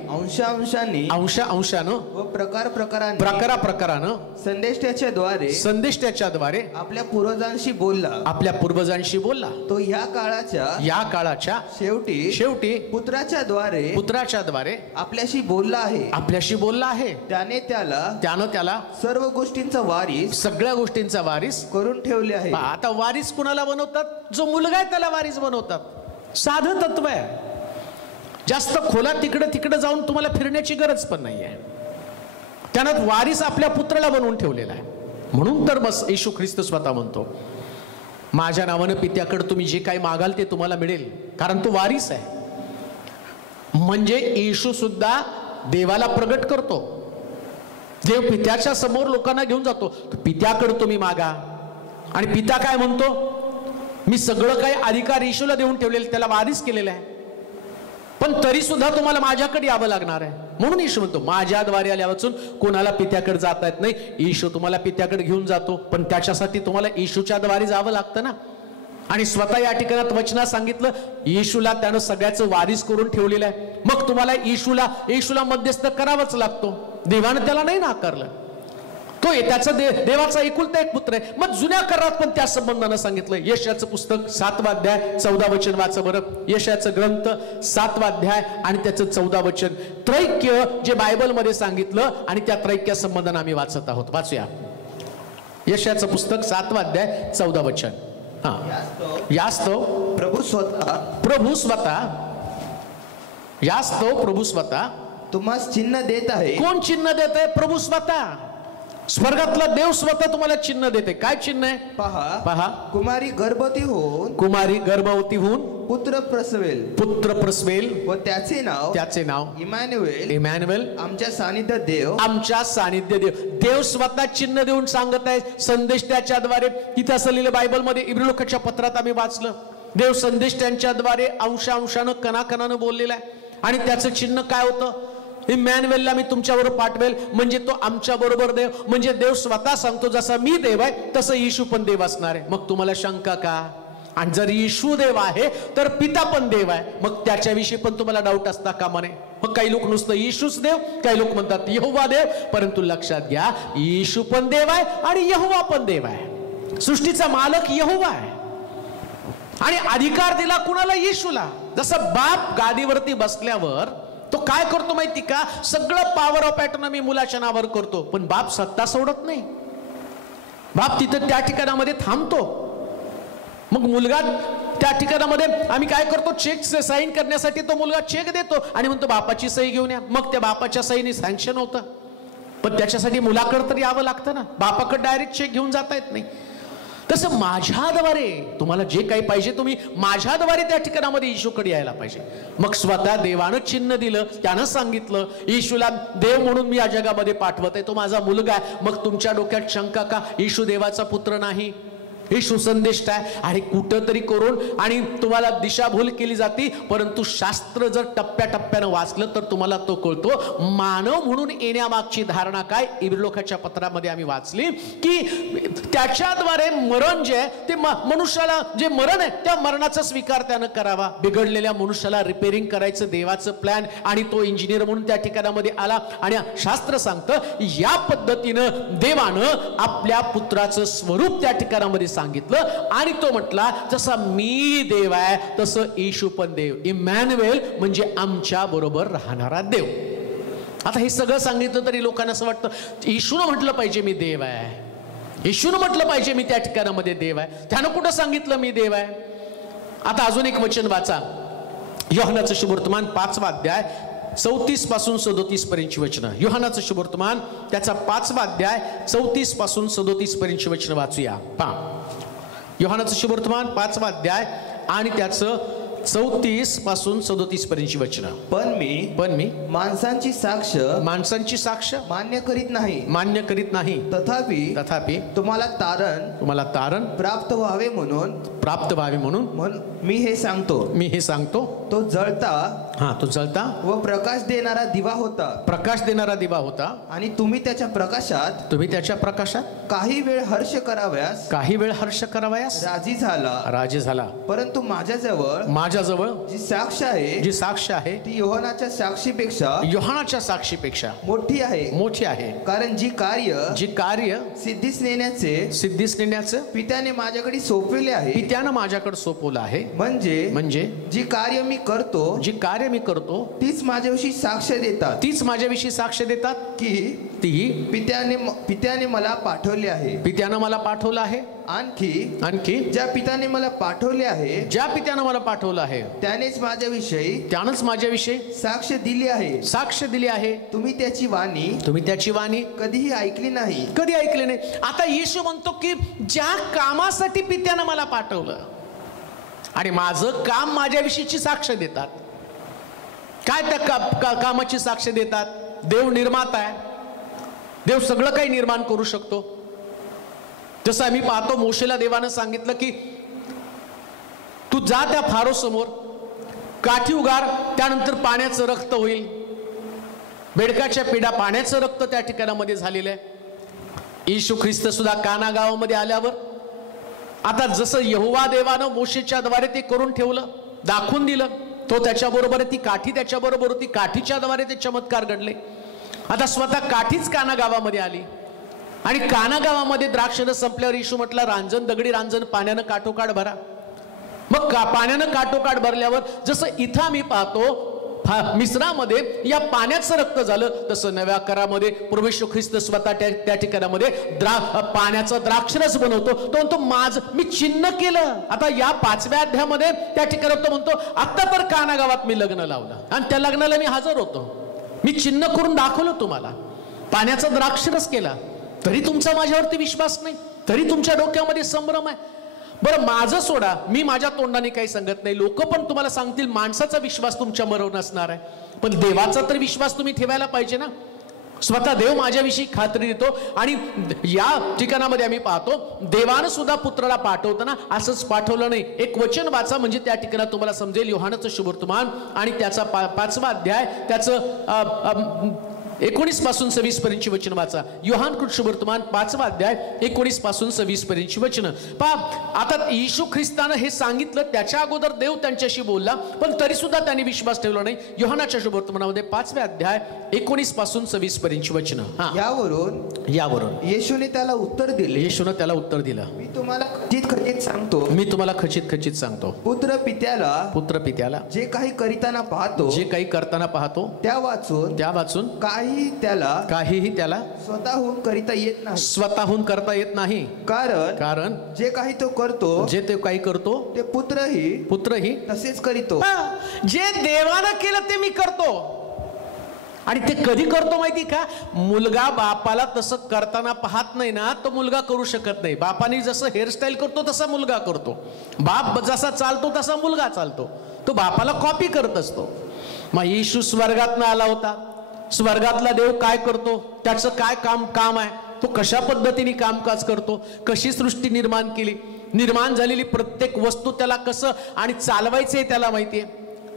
अंशानं व प्रकाराप्रकारानं संदेष्ट्याच्या द्वारे आपल्या पूर्वजांशी बोलला. तो ह्या काळाच्या शेवटी पुत्राच्या द्वारे आपल्याशी बोलला आहे. त्याने त्याला सर्व गोष्टींचा वारीस, सगळ्या गोष्टींचा वारीस करून ठेवले आहे. आता वारीस कुणाला बनवतात? जो मुलगा आहे त्याला वारीस बनवतात. साधं तत्व आहे. जास्त खोला तिकडे जाऊन तुम्हाला फिरण्याची गरज पण नाही आहे. त्यानं वारीस आपल्या पुत्राला बनवून ठेवलेला आहे. म्हणून तर बस येशू ख्रिस्त स्वतः म्हणतो, माझ्या नावानं पित्याकडे तुम्ही जे काही मागाल ते तुम्हाला मिळेल, कारण तो वारीस आहे. म्हणजे येशू सुद्धा देवाला प्रगट करतो. देव पित्याच्या समोर लोकांना घेऊन जातो, पित्याकडे तुम्ही मागा. आणि पिता काय म्हणतो, मी सगळं काही अधिकार येशूला देऊन ठेवलेलं, त्याला वारीस केलेलं आहे, पण तरी सुद्धा तुम्हाला माझ्याकडे यावं लागणार आहे. म्हणून येशू म्हणतो, माझ्याद्वारे आल्यापासून कोणाला पित्याकडे जाता येत नाही. येशू तुम्हाला पित्याकडे घेऊन जातो, पण त्याच्यासाठी तुम्हाला येशूच्या द्वारे जावं लागतं ना. आणि स्वतः या ठिकाणात वचनात सांगितलं, येशूला त्यानं सगळ्याचं वारीस करून ठेवलेलं आहे. मग तुम्हाला येशूला मध्यस्थ करावंच लागतो. देवानं त्याला नाही नाकारलं. तो त्याचा देवाचा एकुलता एक पुत्र आहे. मग जुन्या करारात पण त्या संबंधानं सांगितलं. यशाचं पुस्तक 7वा अध्याय 14 वचन वाचा बरं. यशाचं ग्रंथ 7वा अध्याय आणि त्याचं 14 वचन. त्रैक्य जे बायबलमध्ये सांगितलं आणि त्या त्रैक्या संबंधानं आम्ही वाचत आहोत. वाचूया यशाचं पुस्तक 7वा अध्याय 14 वचन. यास्तव प्रभू स्वतः तुम्हास चिन्ह देत आहे. कोण चिन्ह देत आहे? प्रभू स्वतः. स्वर्गातला देव स्वतः तुम्हाला चिन्ह देते. काय चिन्ह आहे? पहा. कुमारी गर्भवती होऊन पुत्र प्रसवेल व त्याचे नाव इमॅन्युएल. आमच्या सानिध्य देव स्वतः चिन्ह देऊन सांगत आहे संदेष्ट्याच्या द्वारे. तिथे असं लिहिलं बायबलमध्ये. इब्रिलोकाच्या पत्रात आम्ही वाचलं, देव संदेष्ट्यांच्या द्वारे अंशानं कणाकणानं बोललेला आहे. आणि त्याचं चिन्ह काय होतं? इमॅन्युएलला मी तुमच्याबरोबर पाठवेल, म्हणजे तो आमच्या बरोबर देव. म्हणजे देव स्वतः सांगतो, जसा मी देव आहे तसं येशू पण देव असणार आहे. मग तुम्हाला शंका का? आणि जर येशू देव आहे तर पिता पण देव आहे, मग त्याच्याविषयी पण तुम्हाला डाऊट असता कामा नये. मग काही लोक नुसतं येशूच देव, काही लोक म्हणतात यहोवा देव. परंतु लक्षात घ्या, येशू पण देव आहे आणि यहोवा पण देव आहे. सृष्टीचा मालक यहोवा आहे आणि अधिकार दिला कुणाला? येशूला. जसं बाप गादीवरती बसल्यावर तो काय करतो माहिती का? सगळं पॉवर ऑफ ॲटॉनॉमी मुलाच्या नावावर करतो, पण बाप सत्ता सोडत नाही. बाप तिथं त्या ठिकाणामध्ये थांबतो. मग मुलगा त्या ठिकाणामध्ये आम्ही काय करतो? चेक साईन करण्यासाठी तो मुलगा चेक देतो आणि म्हणतो बापाची सही घेऊन या. मग त्या बापाच्या सहीने सँक्शन होतं, पण त्याच्यासाठी मुलाकडे तरी यावं लागतं ना. बापाकडे डायरेक्ट चेक घेऊन जाता येत नाही. तसं माझ्याद्वारे तुम्हाला जे काही पाहिजे तुम्ही माझ्याद्वारे त्या ठिकाणामध्ये येशूकडे यायला पाहिजे. मग स्वतः देवानं चिन्ह दिलं, त्यानं सांगितलं येशूला देव म्हणून मी या जगामध्ये पाठवत आहे, तो माझा मुलगा आहे. मग तुमच्या डोक्यात शंका का? येशू देवाचा पुत्र नाही, येशू संदेष्ट आहे. आणि कुठंतरी करून आणि तुम्हाला दिशाभूल केली जाते. परंतु शास्त्र जर टप्प्याटप्प्यानं वाचलं तर तुम्हाला तो कळतो. मानव म्हणून येण्यामागची धारणा काय? इब्रिलोकाच्या पत्रामध्ये आम्ही वाचली की त्याच्याद्वारे मरण जे आहे ते मनुष्याला, जे मरण आहे त्या मरणाचा स्वीकार त्यानं करावा. बिघडलेल्या मनुष्याला रिपेरिंग करायचं देवाचं प्लॅन, आणि तो इंजिनियर म्हणून त्या ठिकाणामध्ये आला. आणि शास्त्र सांगतं या पद्धतीनं देवानं आपल्या पुत्राचं स्वरूप त्या ठिकाणामध्ये सांगितलं आणि तो म्हटला जसा मी देव आहे तसं येशू पण देव. इमॅन्युएल म्हणजे आमच्या बरोबर राहणारा देव. आता हे सगळं सांगितलं तरी लोकांना असं वाटतं येशूनं म्हटलं पाहिजे मी देव आहे. येशूनं म्हटलं पाहिजे मी त्या ठिकाणामध्ये देव आहे. त्यानं कुठं सांगितलं मी देव आहे? आता अजून एक वचन वाचा, योहानाचं शुभवर्तमान 5वा अध्याय 34 पासून 37 पर्यंतची वचनं. योहानाचं शुभवर्तमान त्याचा 5वा अध्याय 34 पासून 37 पर्यंतची वचनं वाचूया. पहा, योहानाचं शुभवर्तमान 5वा अध्याय आणि त्याचं 34 पासून 37 पर्यंतची वचनं. पण मी माणसांची साक्ष मान्य करीत नाही. तथापि तुम्हाला तारण प्राप्त व्हावे म्हणून मी हे सांगतो. तो जळता व प्रकाश देणारा दिवा होता आणि तुम्ही त्याच्या प्रकाशात काही वेळ हर्ष करावयास राजी झाला. परंतु माझ्याजवळ जी साक्ष आहे ती योहानाच्या साक्षीपेक्षा मोठी आहे. कारण जी कार्य सिद्धीस नेण्याचे पित्याने माझ्याकडे सोपवले आहे. म्हणजे जी कार्य मी करतो तीच माझ्याविषयी साक्ष देतात की पित्याने मला पाठवले आहे. आणखी ज्या पित्याने मला पाठवले आहे त्यानेच माझ्याविषयी साक्ष दिली आहे. तुम्ही त्याची वाणी कधीही ऐकली नाही. आता येशू म्हणतो की ज्या कामासाठी पित्यानं मला पाठवलं आणि माझं काम माझ्याविषयीची साक्ष देतात. काय त्या कामाची साक्ष देतात? देव निर्माता आहे, देव सगळं काही निर्माण करू शकतो. जसं आम्ही पाहतो, मोशेला देवानं सांगितलं की तू जा त्या फारो समोर, काठी उगार, त्यानंतर पाण्याचं रक्त होईल. बेडकाच्या पिढा पाण्याचं रक्त त्या ठिकाणामध्ये झालेलं आहे. येशू ख्रिस्त सुद्धा काना गावामध्ये आल्यावर आता जसं यहोवा देवानं मोशेच्या द्वारे ते करून ठेवलं, दाखवून दिलं, तो त्याच्याबरोबर ती काठी त्याच्याबरोबर होती, काठीच्या द्वारे ते चमत्कार घडले. आता स्वतः काठीच काना गावामध्ये आली आणि काना गावामध्ये द्राक्षरस संपल्यावर येशू म्हटलं, रांजण, दगडी रांजण पाण्यानं काठोकाठ भरा. मग पाण्यानं काठोकाठ भरल्यावर जसं इथं आम्ही पाहतो मिस्रामध्ये या पाण्याचं रक्त झालं, तसं नव्या करामध्ये प्रभू येशू ख्रिस्त स्वतः त्या ठिकाणामध्ये पाण्याचा द्राक्षरस बनवतो. तो म्हणतो मी चिन्ह केलं. आता या 5व्या अध्यायामध्ये त्या ठिकाणी तो म्हणतो, आता तर काना गावात मी लग्न लावलं आणि त्या लग्नाला मी हजर होतो, मी चिन्ह करून दाखवलं तुम्हाला, पाण्याचा द्राक्षरस केला, तरी तुमचा माझ्यावरती विश्वास नाही, तरी तुमच्या डोक्यामध्ये संभ्रम आहे. बरं, माझं सोडा, मी माझ्या तोंडाने काही सांगत नाही, लोक पण तुम्हाला सांगतील माणसाचा विश्वास तुमच्या मरोवर नसणार आहे, पण देवाचा तर विश्वास तुम्ही ठेवायला पाहिजे ना. स्वतः देव माझ्याविषयी खात्री देतो आणि या ठिकाणामध्ये आम्ही पाहतो देवानं सुद्धा पुत्राला पाठवताना असंच पाठवलं नाही. एक वचन वाचा म्हणजे त्या ठिकाणात तुम्हाला समजेल. योहानाचं शुभवर्तमान आणि त्याचा 5वा अध्याय त्याचं 19 पासून 26 पर्यंतची वचन वाचा. योहान शुभवर्तमान 5वा अध्याय 19 पासून 26 पर्यंतची वचनं पहा. आता येशू ख्रिस्तानं हे सांगितलं, त्याच्या अगोदर देव त्यांच्याशी बोलला, पण तरी सुद्धा त्यांनी विश्वास ठेवला नाही. योहानाच्या शुभवर्तमानामध्ये 5व्या अध्याय 19 पासून 26 पर्यंतची वचनं. यावरून येशूने त्याला उत्तर दिलं, मी तुम्हाला खचित सांगतो, पुत्र पित्याला जे काही करताना पाहतो त्या वाचून काहीही त्याला स्वतःहून करता येत नाही. कारण जे काही तो करतो ते पुत्रही तसेच करीतो. जे देवानं केलं ते मी करतो. आणि ते कधी करतो माहिती का? मुलगा बापाला तसं करताना पाहत नाही ना, तो मुलगा करू शकत नाही. बापाने जसं हेअरस्टाईल करतो तसा मुलगा करतो, बाप जसा चालतो तसा मुलगा चालतो, तो बापाला कॉपी करत असतो. मग येशू स्वर्गातनं आला होता, स्वर्गातला देव काय करतो, त्याचं काय काम आहे, तो कशा पद्धतीने कामकाज करतो, कशी सृष्टी निर्माण केली, निर्माण झालेली प्रत्येक वस्तू त्याला कसं आणि चालवायचंय त्याला माहितीये.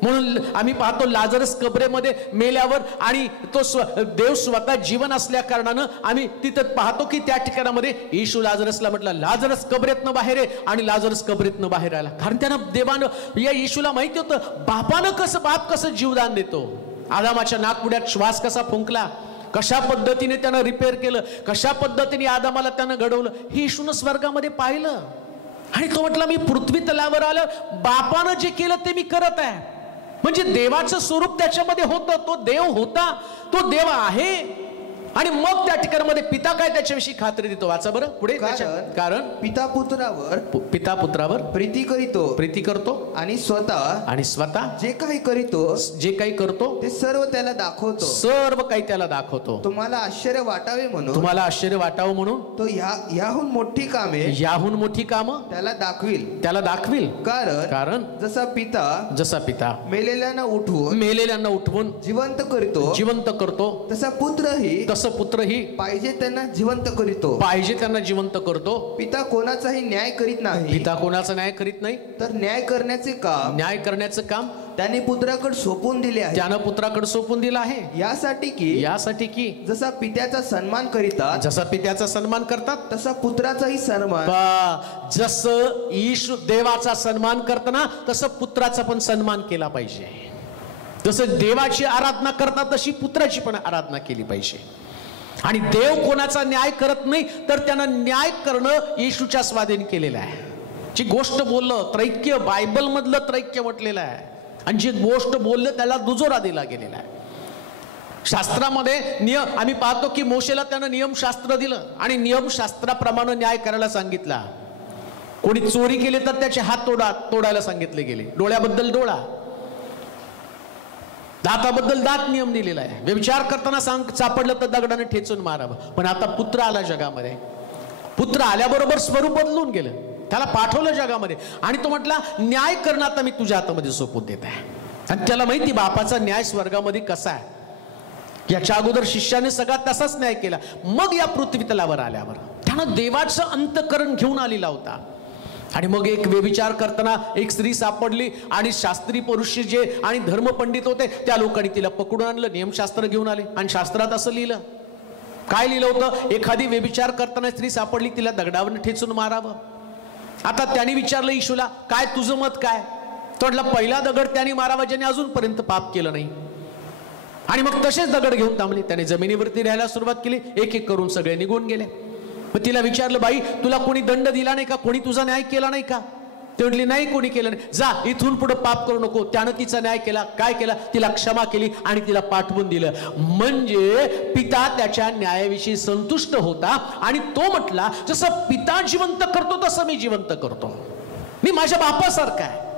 म्हणून आम्ही पाहतो लाजरस कबरेमध्ये मेल्यावर आणि तो देव स्वतः जीवन असल्या कारणानं आम्ही तिथं पाहतो की त्या ठिकाणामध्ये येशू लाजरसला म्हटलं, लाजरस कबरेतनं बाहेर आहे, आणि लाजरस कबरेतनं बाहेर आला. कारण त्यानं देवानं या येशूला माहिती होतं बाप कसं जीवदान देतो. आदामाच्या नाकपुड्यात श्वास कसा फुंकला, कशा पद्धतीने त्यानं रिपेअर केलं, कशा पद्धतीने आदामाला त्यानं घडवलं, हे येशूनं स्वर्गामध्ये पाहिलं. आणि तो म्हटला, मी पृथ्वी तलावर आलं, बापानं जे केलं ते मी करत आहे. म्हणजे देवाचं स्वरूप त्याच्यामध्ये होतं, तो देव होता, तो देव आहे. आणि मग त्या ठिकाणामध्ये पिता काय त्याच्याविषयी खात्री देतो, वाचा बरं पुढे. कारण पिता पुत्रावर प्रीती करतो आणि स्वतः जे काही करतो ते सर्व त्याला दाखवतो. तुम्हाला आश्चर्य वाटावे म्हणून तो याहून मोठी कामं त्याला दाखवील. कारण जसा पिता मेलेल्यांना उठवून जिवंत करतो तसा पुत्रही पाहिजे त्यांना जिवंत करतो. पिता कोणाचाही न्याय करीत नाही, तर न्याय करण्याचे काम त्याने पुत्राकडे सोपून दिले आहे. यासाठी की जसा पित्याचा सन्मान करतात तसा पुत्राचाही सन्मान. जसं ईश देवाचा सन्मान करताना तसं पुत्राचा पण सन्मान केला पाहिजे. जसं देवाची आराधना करतात तशी पुत्राची पण आराधना केली पाहिजे. आणि देव कोणाचा न्याय करत नाही, तर त्यानं न्याय करणं येशूच्या स्वाधीन केलेलं आहे. जी गोष्ट बोललं त्रैक्य, बायबल मधलं त्रैक्य म्हटलेलं आहे. आणि जी गोष्ट बोललं त्याला दुजोरा दिला गेलेला आहे. शास्त्रामध्ये नियम आम्ही पाहतो की मोशेला त्यानं नियमशास्त्र दिलं आणि नियमशास्त्राप्रमाणे न्याय करायला सांगितला. कोणी चोरी केली तर त्याचे हात तोडायला सांगितले गेले. डोळ्याबद्दल डोळा, दाताबद्दल दात नियम दिलेला आहे. व्यभिचार करताना सापडलं तर दगडाने ठेचून मारावं. पण आता पुत्र आला जगामध्ये. पुत्र आल्याबरोबर स्वरूप बदलून गेलं, त्याला पाठवलं जगामध्ये आणि तो म्हटला न्याय करणं आता मी तुझ्या हातामध्ये सोपवून देत आहे. आणि त्याला माहिती बापाचा न्याय स्वर्गामध्ये कसा आहे. याच्या अगोदर शिष्याने सगळा तसाच न्याय केला. मग या पृथ्वी तलावर आल्यावर त्यानं देवाचं अंतःकरण घेऊन आलेला होता. आणि मग एक व्यभिचार करताना एक स्त्री सापडली आणि शास्त्री पुरुष जे आणि धर्मपंडित होते त्या लोकांनी तिला पकडून आणलं. नियमशास्त्र घेऊन आले आणि शास्त्रात असं लिहिलं. काय लिहिलं होतं? एखादी व्यभिचार करताना स्त्री सापडली तिला दगडावर ठेचून मारावं. आता त्यांनी विचारलं येशूला, काय तुझं मत काय? तो म्हटला पहिला दगड त्यांनी मारावा ज्याने अजूनपर्यंत पाप केलं नाही. आणि मग तसेच दगड घेऊन थांबले. त्याने जमिनीवरती राहायला सुरुवात केली. एक एक करून सगळे निघून गेले. मग तिला विचारलं, बाई तुला कोणी दंड दिला नाही का? कोणी तुझा न्याय केला नाही का? ते म्हटली नाही कोणी केलं नाही. जा इथून पुढे पाप करू नको. त्यानं तिचा न्याय केला. काय केला? तिला क्षमा केली आणि तिला पाठवून दिलं. म्हणजे पिता त्याच्या न्यायाविषयी संतुष्ट होता आणि तो म्हटला जसं पिता जिवंत करतो तसं मी जिवंत करतो. मी माझ्या बापासारखा आहे.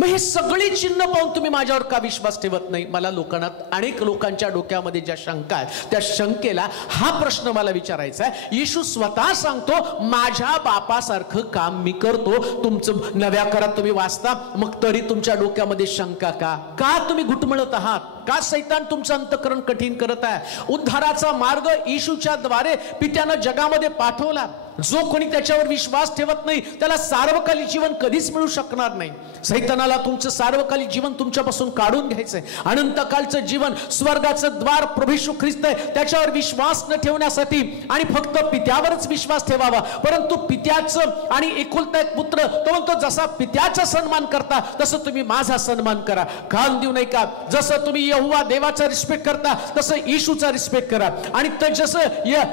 मग हे सगळी चिन्ह पाहून तुम्ही माझ्यावर का विश्वास ठेवत नाही? मला लोकांना अनेक लोकांच्या डोक्यामध्ये ज्या शंका आहेत त्या शंकेला हा प्रश्न मला विचारायचा आहे. येशू स्वतः सांगतो माझ्या बापासारखं काम मी करतो. तुमचं नव्या करात तुम्ही वाचता मग तरी तुमच्या डोक्यामध्ये शंका का तुम्ही घुटमळत आहात? का सैतान तुमचं अंतःकरण कठीण करत आहे? उद्धाराचा मार्ग येशूच्या द्वारे पित्यानं जगामध्ये पाठवला. जो कोणी त्याच्यावर विश्वास ठेवत नाही त्याला सार्वकालिक जीवन कधीच मिळू शकणार नाही. सैतानाला तुमचं सार्वकालिक जीवन तुमच्यापासून काढून घ्यायचंय. अनंतकालचं जीवन स्वर्गाचं द्वार प्रभू येशू ख्रिस्त आहे. त्याच्यावर विश्वास न ठेवण्यासाठी आणि फक्त पित्यावरच विश्वास ठेवावा. परंतु पित्याचं आणि एकुलता एक पुत्र तो म्हणतो जसा पित्याचा सन्मान करता तसं तुम्ही माझा सन्मान करा. कान देऊ नये का? जसं तुम्ही यहोवा देवाचा रिस्पेक्ट करता तसं येशूचा रिस्पेक्ट करा. आणि जसं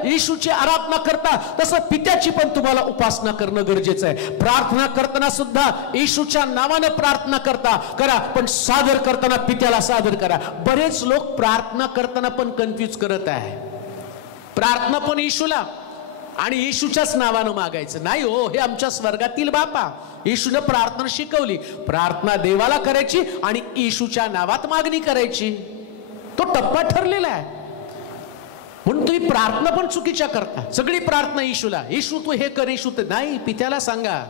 येशूची आराधना करता तसं पित्याची पण तुम्हाला उपासना करणं गरजेचं आहे. प्रार्थना करताना सुद्धा येशूच्या नावानं प्रार्थना करा, पण सादर करताना पित्याला सादर करा. बरेच लोक प्रार्थना करताना पण कन्फ्यूज करत आहे. प्रार्थना पण येशूला आणि येशूच्याच नावानं मागायचं नाही. हो, हे आमच्या स्वर्गातील बापा येशूने प्रार्थना शिकवली. प्रार्थना देवाला करायची आणि येशूच्या नावात मागणी करायची. तो टप्पा ठरलेला आहे. म्हणून तुम्ही प्रार्थना पण चुकीच्या करता. सगळी प्रार्थना येशूला, येशू तू हे कर, येशू तर नाही, पित्याला सांगा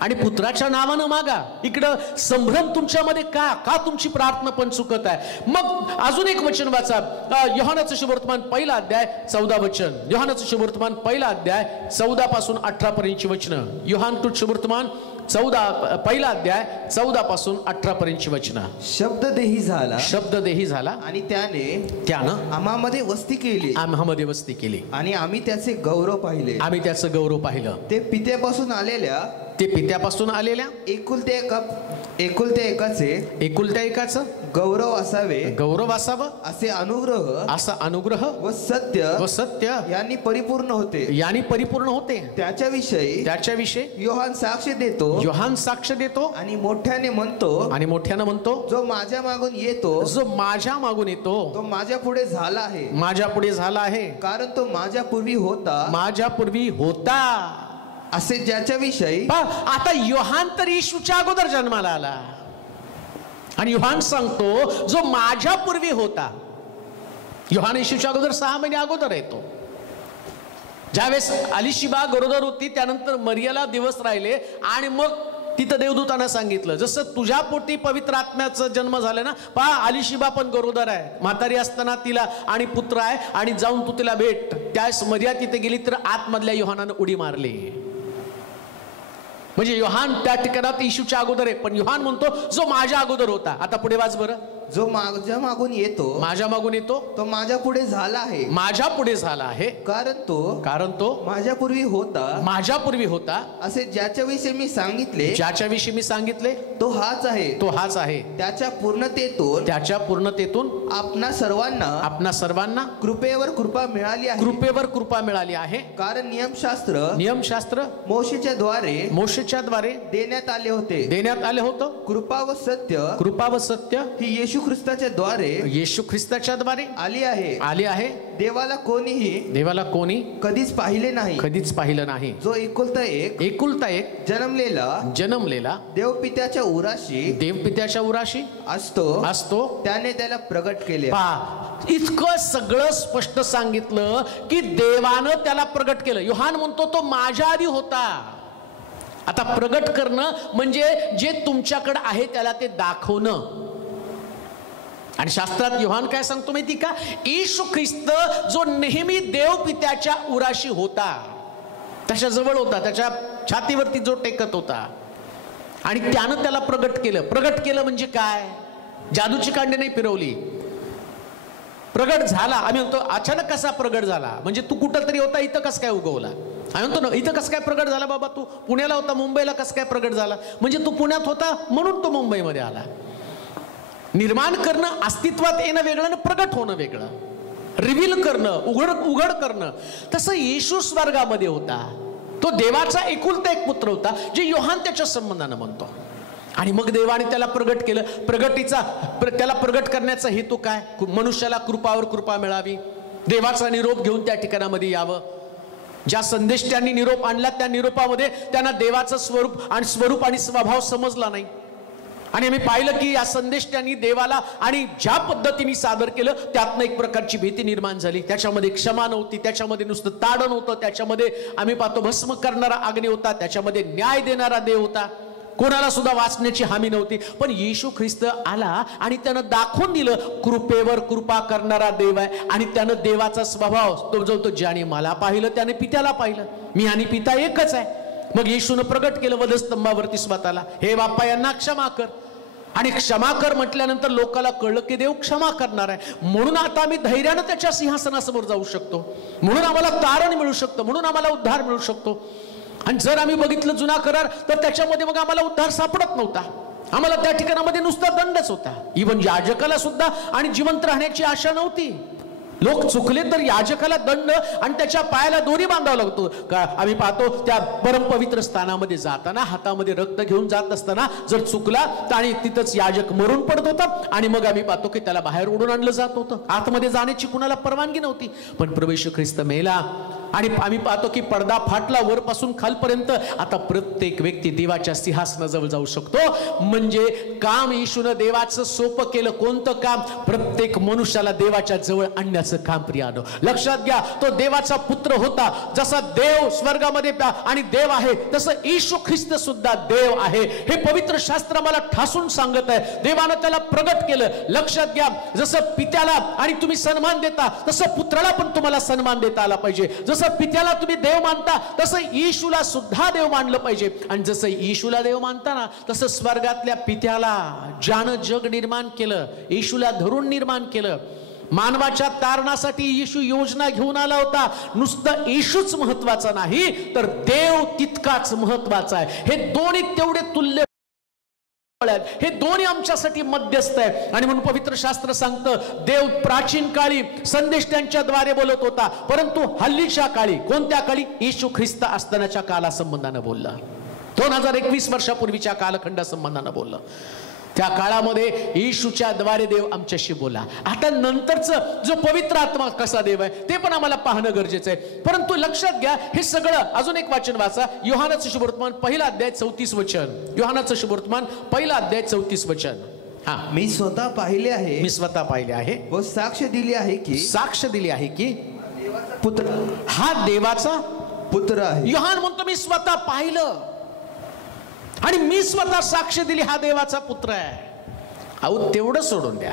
आणि पुत्राच्या नावानं मागा. इकडं संभ्रम तुमच्यामध्ये का तुमची प्रार्थना पण चुकत आहे. मग अजून एक वचन वाचा. योहानाचं सुवर्तमान पहिला अध्याय 14 वचन. योहानाचं सुवर्तमान पहिला अध्याय 14 पासून 18 पर्यंतची वचनं. योहान सुवर्तमान पहिला अध्याय 14 पासून 18 पर्यंतची वचनं. शब्द देही झाला आणि त्यानं आम्हामध्ये वस्ती केली आणि आम्ही त्याचे गौरव पाहिले. ते पित्यापासून आलेल्या ते पित्यापासून आलेल्या एकुलत्या एकाचं गौरव असावं असे अनुग्रह व सत्य यांनी परिपूर्ण होते त्याच्याविषयी योहान साक्ष देतो आणि मोठ्याने म्हणतो जो माझ्या मागून येतो तो माझ्या पुढे झाला आहे कारण तो माझ्या पूर्वी होता असे ज्याच्याविषयी. आता योहान तर येशूच्या अगोदर जन्माला आला आणि योहान सांगतो जो माझ्या पूर्वी होता. योहान येशूच्या अगोदर 6 महिने अगोदर येतो. ज्यावेळेस अलिशिबा गरोदर होती त्यानंतर मरियाला दिवस राहिले आणि मग तिथं देवदूतांना सांगितलं जसं तुझ्या पोटी पवित्र आत्म्याचा जन्म झाला ना, पहा अलिशिबा पण गरोदर आहे, म्हातारी असताना तिला आणि पुत्र आहे आणि जाऊन तू तिला भेट. त्यावेळेस मरिया तिथे गेली तर आतमधल्या योहानानं उडी मारली. म्हणजे योहान त्या ठिकाणात येशूच्या अगोदर आहे, पण योहान म्हणतो जो माझ्या अगोदर होता. आता पुढे वाच बरं. जो माझ्या मागून येतो तो माझ्या पुढे झाला आहे कारण तो माझ्या पूर्वी होता असे ज्याच्याविषयी मी सांगितले तो हाच आहे त्याच्या पूर्णतेतून आपणा सर्वांना कृपेवर कृपा मिळाली आहे कारण नियमशास्त्र मोशेच्या द्वारे देण्यात आले होते. कृपा व सत्य ही येशू ख्रिस्ताच्या द्वारे आली आहे. देवाला कोणी कधीच पाहिले नाही. जो एकुलता एक जन्मलेला देवपित्याच्या उराशी असतो त्याने त्याला प्रगट केले. इतकं सगळं स्पष्ट सांगितलं की देवानं त्याला प्रगट केलं. योहान म्हणतो तो माझ्या आधी होता. आता प्रगट करणं म्हणजे जे तुमच्याकडे आहे त्याला ते दाखवणं. आणि शास्त्रात योहान काय सांगतो माहिती का, येशू ख्रिस्त जो नेहमी देव पित्याच्या उराशी होता, त्याच्या जवळ होता, त्याच्या छातीवरती जो टेकत होता आणि त्यानं त्याला प्रगट केलं म्हणजे काय, जादूची कांडे नाही फिरवली, प्रगट झाला. आम्ही म्हणतो अचानक कसा प्रगट झाला, म्हणजे तू कुठं तरी होता इथं कसं काय उगवला. आम्ही म्हणतो ना इथं कसं काय प्रगट झाला बाबा, तू पुण्याला होता मुंबईला कसं काय प्रगट झाला, म्हणजे तू पुण्यात होता म्हणून तो मुंबईमध्ये आला. निर्माण करणं, अस्तित्वात येणं वेगळं आणि प्रगट होणं वेगळं, रिव्हील करणं, उघड करणं. तसं येशू स्वर्गामध्ये होता, तो देवाचा एकुलता एक पुत्र होता जे योहान त्याच्या संबंधानं म्हणतो. आणि मग देवाने त्याला प्रगट केलं. त्याला प्रगट करण्याचा हेतू काय, मनुष्याला कृपावर कृपा मिळावी, देवाचा निरोप घेऊन त्या ठिकाणामध्ये यावं. ज्या संदेष्ट्यांनी निरोप आणला त्या निरोपामध्ये त्यांना देवाचं स्वरूप आणि स्वभाव समजला नाही. आणि आम्ही पाहिलं की या संदेष्ट्यांनी देवाला आणि ज्या पद्धतीने सादर केलं त्यातनं एक प्रकारची भीती निर्माण झाली. त्याच्यामध्ये क्षमा नव्हती, त्याच्यामध्ये नुसतं ताडण होतं, त्याच्यामध्ये आम्ही पाहतो भस्म करणारा अग्नी होता, त्याच्यामध्ये न्याय देणारा देव होता, कोणाला सुद्धा वाचण्याची हमी नव्हती. पण येशू ख्रिस्त आला आणि त्यानं दाखवून दिलं कृपेवर कृपा करणारा देव आहे. आणि त्यानं देवाचा स्वभाव तो ज्याने मला पाहिलं त्याने पित्याला पाहिलं, मी आणि पिता एकच आहे. मग येशूनं प्रगट केलं वधस्तंभावरती स्वतःला, हे बाप्पा यांना क्षमा कर. आणि क्षमा कर म्हटल्यानंतर लोकांना कळलं की देव क्षमा करणार आहे, म्हणून आता आम्ही धैर्यानं त्याच्या सिंहासनासमोर जाऊ शकतो, म्हणून आम्हाला तारण मिळू शकतं, म्हणून आम्हाला उद्धार मिळू शकतो. आणि जर आम्ही बघितलं जुना करार तर त्याच्यामध्ये मग आम्हाला उद्धार सापडत नव्हता, आम्हाला त्या ठिकाणामध्ये नुसता दंडच होता. इव्हन याजकाला सुद्धा आणि जिवंत राहण्याची आशा नव्हती. लोक चुकले तर याजकाला दंड आणि त्याच्या पायाला दोरी बांधावं लागतो. आम्ही पाहतो त्या परमपवित्र स्थानामध्ये जाताना हातामध्ये रक्त घेऊन जात असताना जर चुकला तर आणि तिथंच याजक मरून पडत होता आणि मग आम्ही पाहतो की त्याला बाहेर ओढून आणलं जात होतं. आतमध्ये जाण्याची कुणाला परवानगी नव्हती. पण प्रभू येशू ख्रिस्त मेला आणि आम्ही पाहतो की पडदा फाटला वरपासून खालपर्यंत. आता प्रत्येक व्यक्ती देवाच्या सिंहासनाजवळ जाऊ शकतो. म्हणजे काम येशूनं देवाचं सोपं केलं. कोणतं काम? प्रत्येक मनुष्याला देवाच्या जवळ आणण्याचं काम. प्रियानो लक्षात घ्या, तो देवाचा पुत्र होता. जसा देव स्वर्गामध्ये आणि देव आहे तसं येशू ख्रिस्त सुद्धा देव आहे. हे पवित्र शास्त्र मला ठासून सांगत आहे. देवानं त्याला प्रगट केलं. लक्षात घ्या, जसं पित्याला आणि तुम्ही सन्मान देता तसं पुत्राला पण तुम्हाला सन्मान देता आला पाहिजे. जसं पित्याला तुम्ही देव मानता तसं येशूला सुद्धा देव मानलं पाहिजे. आणि जसं येशूला देव मानताना तसं स्वर्गातल्या पित्याला ज्यानं जग निर्माण केलं, येशूला धरून निर्माण केलं, मानवाच्या तारणासाठी येशू योजना घेऊन आला होता. नुसतं येशूच महत्वाचा नाही, तर देव तितकाच महत्वाचा आहे. हे दोन्ही तेवढे तुल्य, हे दोन्ही आमच्यासाठी मध्यस्थ आहे. आणि म्हणून पवित्र शास्त्र सांगतं, देव प्राचीन काळी संदेष्टांच्या द्वारे बोलत होता, परंतु हल्लीच्या काळी, कोणत्या काळी? येशू ख्रिस्त असतानाच्या कालासंबंधानं बोलला. 2021 वर्षापूर्वीच्या कालखंडासंबंधानं बोललं. त्या काळामध्ये येशूच्या द्वारे देव आमच्याशी बोला. आता नंतरचं जो पवित्र आत्मा कसा देव आहे ते पण आम्हाला पाहणं गरजेचं आहे. परंतु लक्षात घ्या, हे सगळं, अजून एक वाचन वाचा, योहानाचं शुभवर्तमान 1 अध्याय 34 वचन. योहानाचं शुभवर्तमान 1 अध्याय 34 वचन. हा, मी स्वतः पाहिले आहे, मी स्वतः पाहिले आहे व साक्ष दिली आहे की, साक्ष दिली आहे की पुत्र हा देवाचा पुत्र आहे. योहान म्हणतो मी स्वतः पाहिलं आणि मी स्वतः साक्ष दिली, हा देवाचा पुत्र आहे. अहो, तेवढं सोडून द्या.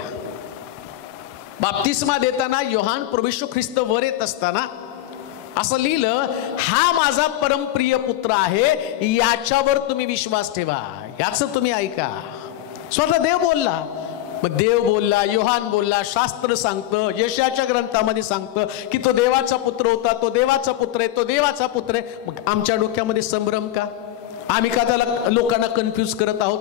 बाप्तिस्मा देताना योहान प्रभू येशू ख्रिस्त वर येत असताना असं लिहिलं, हा माझा परमप्रिय पुत्र आहे, याच्यावर तुम्ही विश्वास ठेवा, याचं तुम्ही ऐका. स्वतः देव बोलला. मग देव बोलला, योहान बोलला, शास्त्र सांगतं, यशाच्या ग्रंथामध्ये सांगतं की तो देवाचा पुत्र होता, तो देवाचा पुत्र आहे, तो देवाचा पुत्र आहे. मग आमच्या डोक्यामध्ये संभ्रम का? आम्ही का त्याला लोकांना कन्फ्यूज करत आहोत?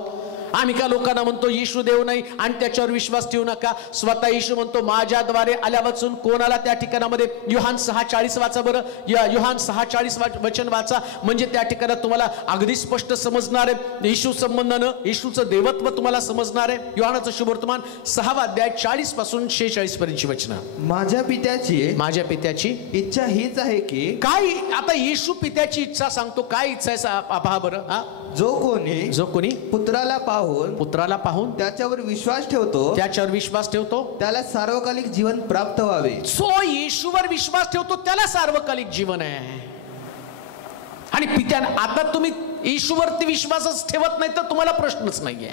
आम्ही का लोकांना म्हणतो येशू देव नाही आणि त्याच्यावर विश्वास ठेवू नका? स्वतः येशू म्हणतो, माझ्याद्वारे आल्या वाचून कोणाला त्या ठिकाणामध्ये योहान 6:40 वाचा बरं. योहान 6:40 वचन वाचा, म्हणजे त्या ठिकाणात तुम्हाला अगदी स्पष्ट समजणार आहे. येशू संबंधानं येशूचं देवत्व तुम्हाला समजणार आहे. योहानाचं शुभवर्तमान 6 अध्याय 40 पासून 46 पर्यंतची वचनं. माझ्या पित्याची इच्छा हीच आहे की, काय? आता येशू पित्याची इच्छा सांगतो. काय इच्छा आहे पहा बरं. हा, जो कोणी पुत्राला पाहून त्याच्यावर विश्वास ठेवतो, त्याला सार्वकालिक जीवन प्राप्त व्हावे. सो येशूवर विश्वास ठेवतो त्याला सार्वकालिक जीवन आहे. आणि पित्याने, आता तुम्ही येशूवरती विश्वासच ठेवत नाही तर तुम्हाला प्रश्नच नाहीये.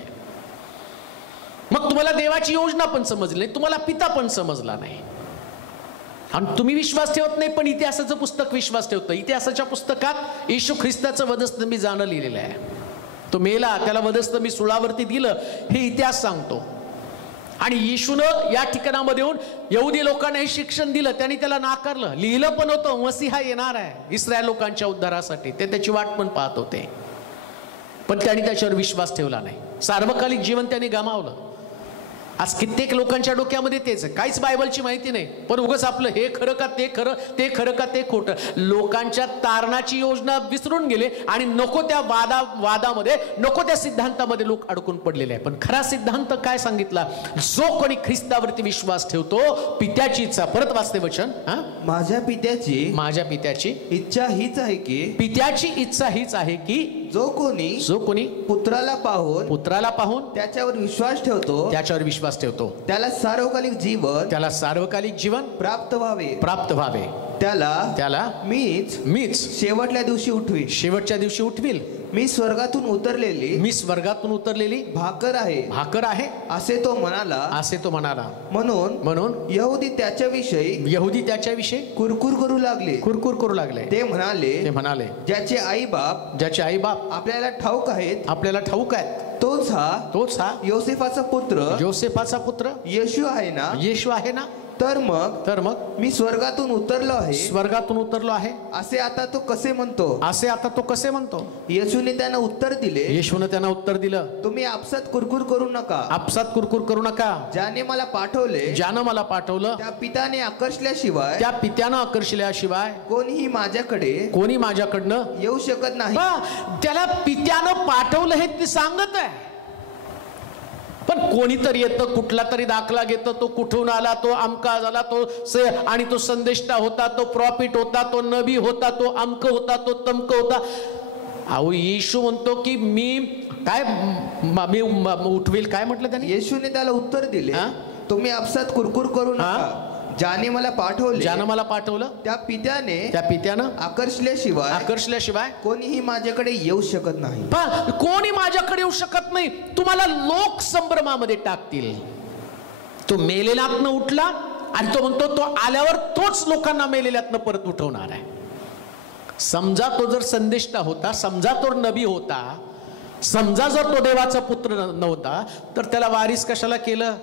मग तुम्हाला देवाची योजना पण समजली नाही, तुम्हाला पिता पण समजला नाही. आणि तुम्ही विश्वास ठेवत नाही, पण इतिहासाचं पुस्तक विश्वास ठेवतं. इतिहासाच्या पुस्तकात येशू ख्रिस्ताचं वधस्तंभी जाणं लिहिलेलं आहे. तो मेला, त्याला वधस्तंभी सुळावरती दिलं, हे इतिहास सांगतो. आणि येशूनं या ठिकाणामध्ये येऊन यहुदी लोकांना हे शिक्षण दिलं, त्यांनी त्याला नाकारलं. लिहिलं पण होतं मसीहा येणार आहे इस्रायल लोकांच्या उद्धारासाठी, ते त्याची वाट पण पाहत होते, पण त्यांनी त्याच्यावर विश्वास ठेवला नाही. सार्वकालिक जीवन त्यांनी गमावलं. आज कित्येक लोकांच्या डोक्यामध्ये तेच आहे, काहीच बायबलची माहिती नाही, पण उगाच आपलं हे खरं का ते खरं, ते खरं का ते खोटं. लोकांच्या तारणाची योजना विसरून गेले आणि नको त्या वादामध्ये, नको त्या सिद्धांतामध्ये लोक अडकून पडलेले आहे. पण खरा सिद्धांत काय सांगितला? जो कोणी ख्रिस्तावरती विश्वास ठेवतो, पित्याची इच्छा, परत वाचते वचन, माझ्या पित्याची इच्छा हीच आहे की, पित्याची इच्छा हीच आहे की, जो कोणी पुत्राला पाहून त्याच्यावर विश्वास ठेवतो, त्याला सार्वकालिक जीवन प्राप्त व्हावे. त्याला मीच शेवटच्या दिवशी उठवील. मी स्वर्गातून उतरलेली भाकर आहे असे तो म्हणाला. म्हणून यहुदी त्याच्याविषयी कुरकुर करू लागले. ते म्हणाले ज्याचे आई बाप आपल्याला ठाऊक आहेत, तोच हा योसेफाचा पुत्र येशू आहे ना. तर मग मी स्वर्गातून उतरलो आहे असे आता तो कसे म्हणतो? येशूने त्यांना उत्तर दिलं, तुम्ही आपसात कुरकुर करू नका. ज्याने मला पाठवलं त्या पित्याने आकर्षल्याशिवाय कोणीही माझ्याकडनं येऊ शकत नाही. त्याला पित्यानं पाठवलं हे ते सांगत आहे, पण कोणीतरी येतं, कुठला तरी दाखला घेतं, तो कुठून आला, तो अमका झाला, आणि तो संदेष्टा होता, तो प्रॉफिट होता, तो नबी होता, तो अमक होता, तो तमक होता. अहो, येशू म्हणतो की मी उठवेल. काय म्हटलं त्याने? येशूने त्याला उत्तर दिले, तुम्ही आपसात कुरकुर करू नका. ज्याने मला पाठवलं त्या पित्यानं आकर्षल्याशिवाय कोणीही माझ्याकडे येऊ शकत नाही. कोणी माझ्याकडे येऊ शकत नाही. तुम्हाला लोक संभ्रमामध्ये टाकतील. तो मेलेल्यातनं उठला आणि तो म्हणतो तो आल्यावर तोच लोकांना मेलेल्यातनं परत उठवणार आहे. समजा तो जर संदेष्टा होता, समजा तो नबी होता, समजा जर तो देवाचा पुत्र नव्हता, तर त्याला वारिस कशाला केलं?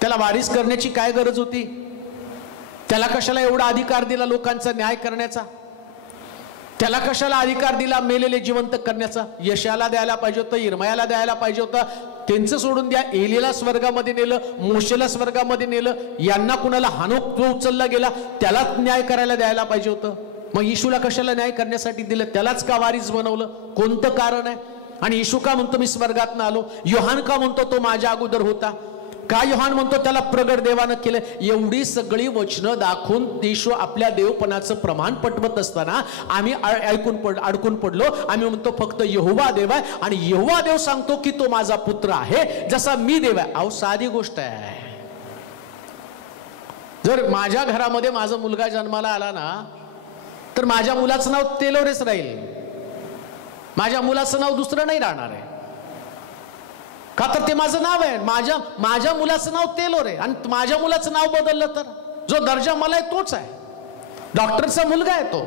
त्याला वारीस करण्याची काय गरज होती? त्याला कशाला एवढा अधिकार दिला लोकांचा न्याय करण्याचा? त्याला कशाला अधिकार दिला मेलेले जिवंत करण्याचा? यशाला द्यायला पाहिजे होतं, इर्मयाला द्यायला पाहिजे होतं. त्यांचं सोडून द्या, एलीला स्वर्गामध्ये नेलं, मोशेला स्वर्गामध्ये नेलं, यांना कुणाला हानोक जो उचलला गेला त्याला न्याय करायला द्यायला पाहिजे होतं. मग येशूला कशाला न्याय करण्यासाठी दिलं? त्यालाच का वारीस बनवलं? कोणतं कारण आहे? आणि येशू का म्हणतो मी स्वर्गातनं आलो? योहान का म्हणतो तो माझ्या अगोदर होता? का योहान म्हणतो त्याला प्रगट देवानं केलं? एवढी सगळी वचनं दाखवून येशू आपल्या देवपणाचं प्रमाण पटवत असताना आम्ही अडकून पडलो. आम्ही म्हणतो फक्त यहोवा देव आहे, आणि यहोवा देव सांगतो की तो माझा पुत्र आहे जसा मी देव आहे. अहो साधी गोष्ट आहे. जर माझ्या घरामध्ये माझा मुलगा जन्माला आला ना, तर माझ्या मुलाचं नाव तेलोरेच राहील, माझ्या मुलाचं नाव दुसरं नाही राहणार आहे. का तर ते माझं नाव आहे. माझ्या मुलाचं नाव तेलोर आहे, आणि माझ्या मुलाचं नाव बदललं तर जो दर्जा मला आहे तोच आहे, डॉक्टरचा मुलगा आहे तो.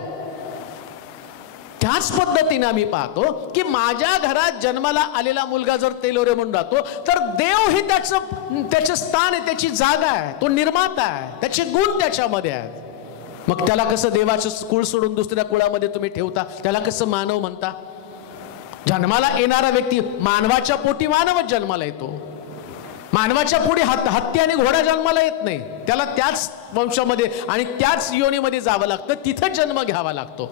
त्याच पद्धतीने आम्ही पाहतो की माझ्या घरात जन्माला आलेला मुलगा जर तेलोरे म्हणून राहतो, तर देव हे त्याचं स्थान आहे, त्याची जागा आहे, तो निर्माता आहे, त्याचे गुण त्याच्यामध्ये आहेत. मग त्याला कसं देवाचं कुळ सोडून दुसऱ्या कुळामध्ये तुम्ही ठेवता? त्याला कसं मानव म्हणता? जन्माला येणारा व्यक्ती मानवाच्या पोटी मानवच जन्माला येतो. मानवाच्या पोटी हत्ती आणि घोडा जन्माला येत नाही. त्याला त्याच वंशामध्ये आणि त्याच योनीमध्ये जावं लागतं, तिथं जन्म घ्यावा लागतो.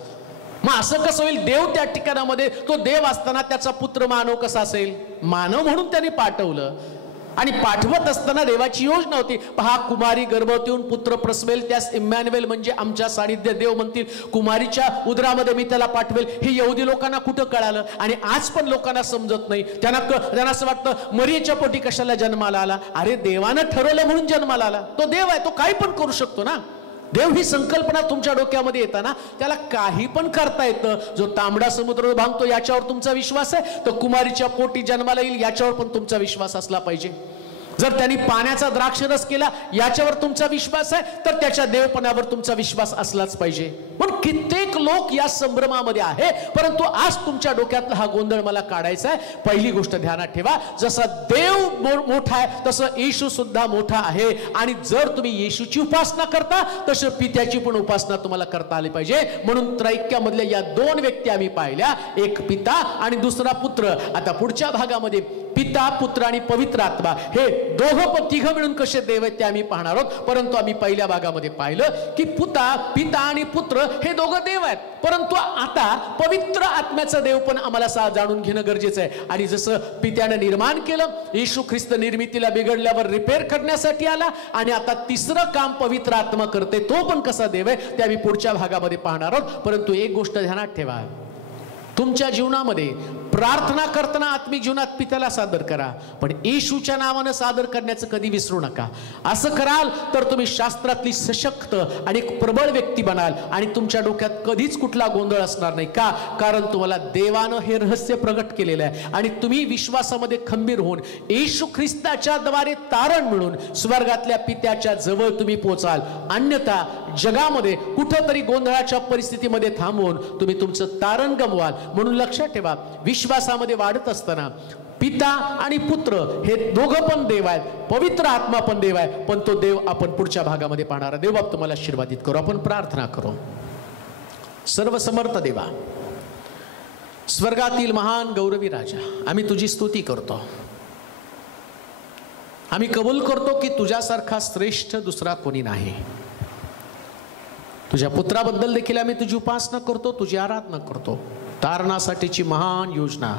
मग असं कसं होईल? देव त्या ठिकाणामध्ये, तो देव असताना त्याचा पुत्र मानव कसा असेल? मानव म्हणून त्याने पाठवलं, आणि पाठवत असताना देवाची योजना होती. पहा, कुमारी गर्भवती होऊन पुत्र प्रसवेल, त्यास इम्मॅन्युएल म्हणजे आमच्या सानिध्य देव म्हणतील. कुमारीच्या उदरामध्ये मी त्याला पाठवेल. हे यहुदी लोकांना कुठं कळालं? आणि आज पण लोकांना समजत नाही. त्यांना असं वाटतं मरियेच्या पोटी कशाला जन्माला आला? अरे देवानं ठरवलं म्हणून जन्माला आला. तो देव आहे, तो काही पण करू शकतो ना. देव ही संकल्पना तुमच्या डोक्यामध्ये येताना त्याला काही पण करता येतं. जो तांबडा समुद्र बांधतो याच्यावर तुमचा विश्वास आहे, तर कुमारीच्या पोटी जन्माला येईल याच्यावर पण तुमचा विश्वास असला पाहिजे. जर त्यांनी पाण्याचा द्राक्षरस केला याच्यावर तुमचा विश्वास आहे, तर त्याच्या देवपणावर तुमचा विश्वास असलाच पाहिजे. पण कित्येक लोक या संभ्रमामध्ये आहे, परंतु आज तुमच्या डोक्यातला हा गोंधळ मला काढायचा आहे. पहिली गोष्ट ध्यानात ठेवा, जसा देव मोठा आहे तसं येशू सुद्धा मोठा आहे. आणि जर तुम्ही येशूची उपासना करता, तसं पित्याची पण उपासना तुम्हाला करता आली पाहिजे. म्हणून त्रैक्यामधल्या या दोन व्यक्ती आम्ही पाहिल्या, एक पिता आणि दुसरा पुत्र. आता पुढच्या भागामध्ये पिता, पुत्र आणि पवित्र आत्मा हे दोघं तिघं मिळून कसे देव आहेत ते आम्ही पाहणार आहोत. परंतु आम्ही पहिल्या भागामध्ये पाहिलं की पिता आणि पुत्र हे दोघं देव आहेत, परंतु आता पवित्र आत्म्याचं देव पण आम्हाला जाणून घेणं गरजेचं आहे. आणि जसं पित्यानं निर्माण केलं, येशू ख्रिस्त निर्मितीला बिघडल्यावर रिपेअर करण्यासाठी आला, आणि आता तिसरं काम पवित्र आत्मा करते, तो पण कसा देव आहे ते आम्ही पुढच्या भागामध्ये पाहणार आहोत. परंतु एक गोष्ट ध्यानात ठेवा, तुमच्या जीवनामध्ये प्रार्थना करताना आत्मिक जीवनात पित्याला सादर करा, पण येशूच्या नावानं सादर करण्याचं कधी विसरू नका. असं कराल तर तुम्ही शास्त्रातली सशक्त आणि एक प्रबळ व्यक्ती बनाल, आणि तुमच्या डोक्यात कधीच कुठला गोंधळ असणार नाही. का? कारण तुम्हाला देवानं हे रहस्य प्रगट केलेलं आहे, आणि तुम्ही विश्वासामध्ये खंबीर होऊन येशू ख्रिस्ताच्या द्वारे तारण मिळून स्वर्गातल्या पित्याच्या जवळ तुम्ही पोहोचाल. अन्यथा जगामध्ये कुठंतरी गोंधळाच्या परिस्थितीमध्ये थांबून तुम्ही तुमचं तारण गमवाल. म्हणून लक्षात ठेवा, विश्वासामध्ये वाढत असताना पिता आणि पुत्र हे दोघं पण देव आहेत, पवित्र आत्मा पण देव आहे, पण तो देव आपण पुढच्या भागामध्ये पाहणार. देव बाप तुम्हाला आशीर्वादित करू. आपण प्रार्थना करू. सर्वसमर्थ देवा, स्वर्गातील महान गौरवी राजा, आम्ही तुझी स्तुती करतो. आम्ही कबूल करतो की तुझ्यासारखा श्रेष्ठ दुसरा कोणी नाही. तुझ्या पुत्राबद्दल देखील आम्ही तुझी उपासना करतो, तुझी आराधना करतो. तारणासाठीची महान योजना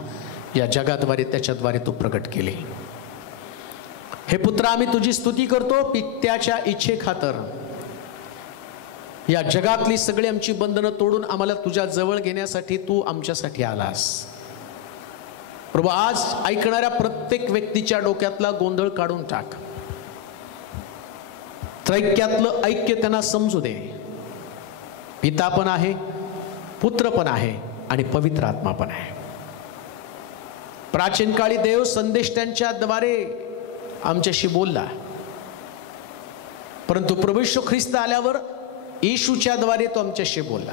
या जगाद्वारे त्याच्याद्वारे तू प्रगट केली. हे पुत्र, आम्ही तुझी स्तुती करतो. पित्याच्या इच्छे खातर या जगातली सगळी आमची बंधनं तोडून आम्हाला तुझ्या जवळ घेण्यासाठी तू आमच्यासाठी आलास. प्रभू, आज ऐकणाऱ्या प्रत्येक व्यक्तीच्या डोक्यातला गोंधळ काढून टाक. त्रैक्यातलं ऐक्य त्यांना समजू दे. पिता पण आहे, पुत्र पण आहे, आणि पवित्र आत्मा पण आहे. प्राचीन काळी देव संदेष्ट्यांच्या द्वारे आमच्याशी बोलला, परंतु प्रभू येशू ख्रिस्त आल्यावर येशूच्या द्वारे तो आमच्याशी बोलला.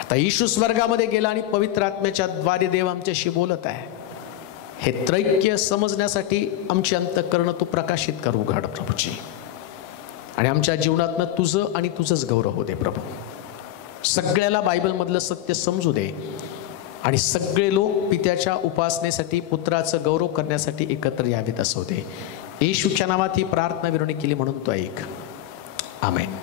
आता येशू स्वर्गामध्ये गेला आणि पवित्र आत्म्याच्या द्वारे देव आमच्याशी बोलत आहे. हे त्रैक्य समजण्यासाठी आमची अंतःकरणं तू प्रकाशित कर उघाड प्रभूची, आणि आमच्या जीवनातनं तुझं आणि तुझंच गौरव हो दे प्रभू. सगळ्याला बायबलमधलं सत्य समजू दे आणि सगळे लोक पित्याच्या उपासनेसाठी पुत्राचं गौरव करण्यासाठी एकत्र यावेत असं होते. येशूच्या नावात ही प्रार्थना विनवणी केली म्हणून तो ऐक. आमेन.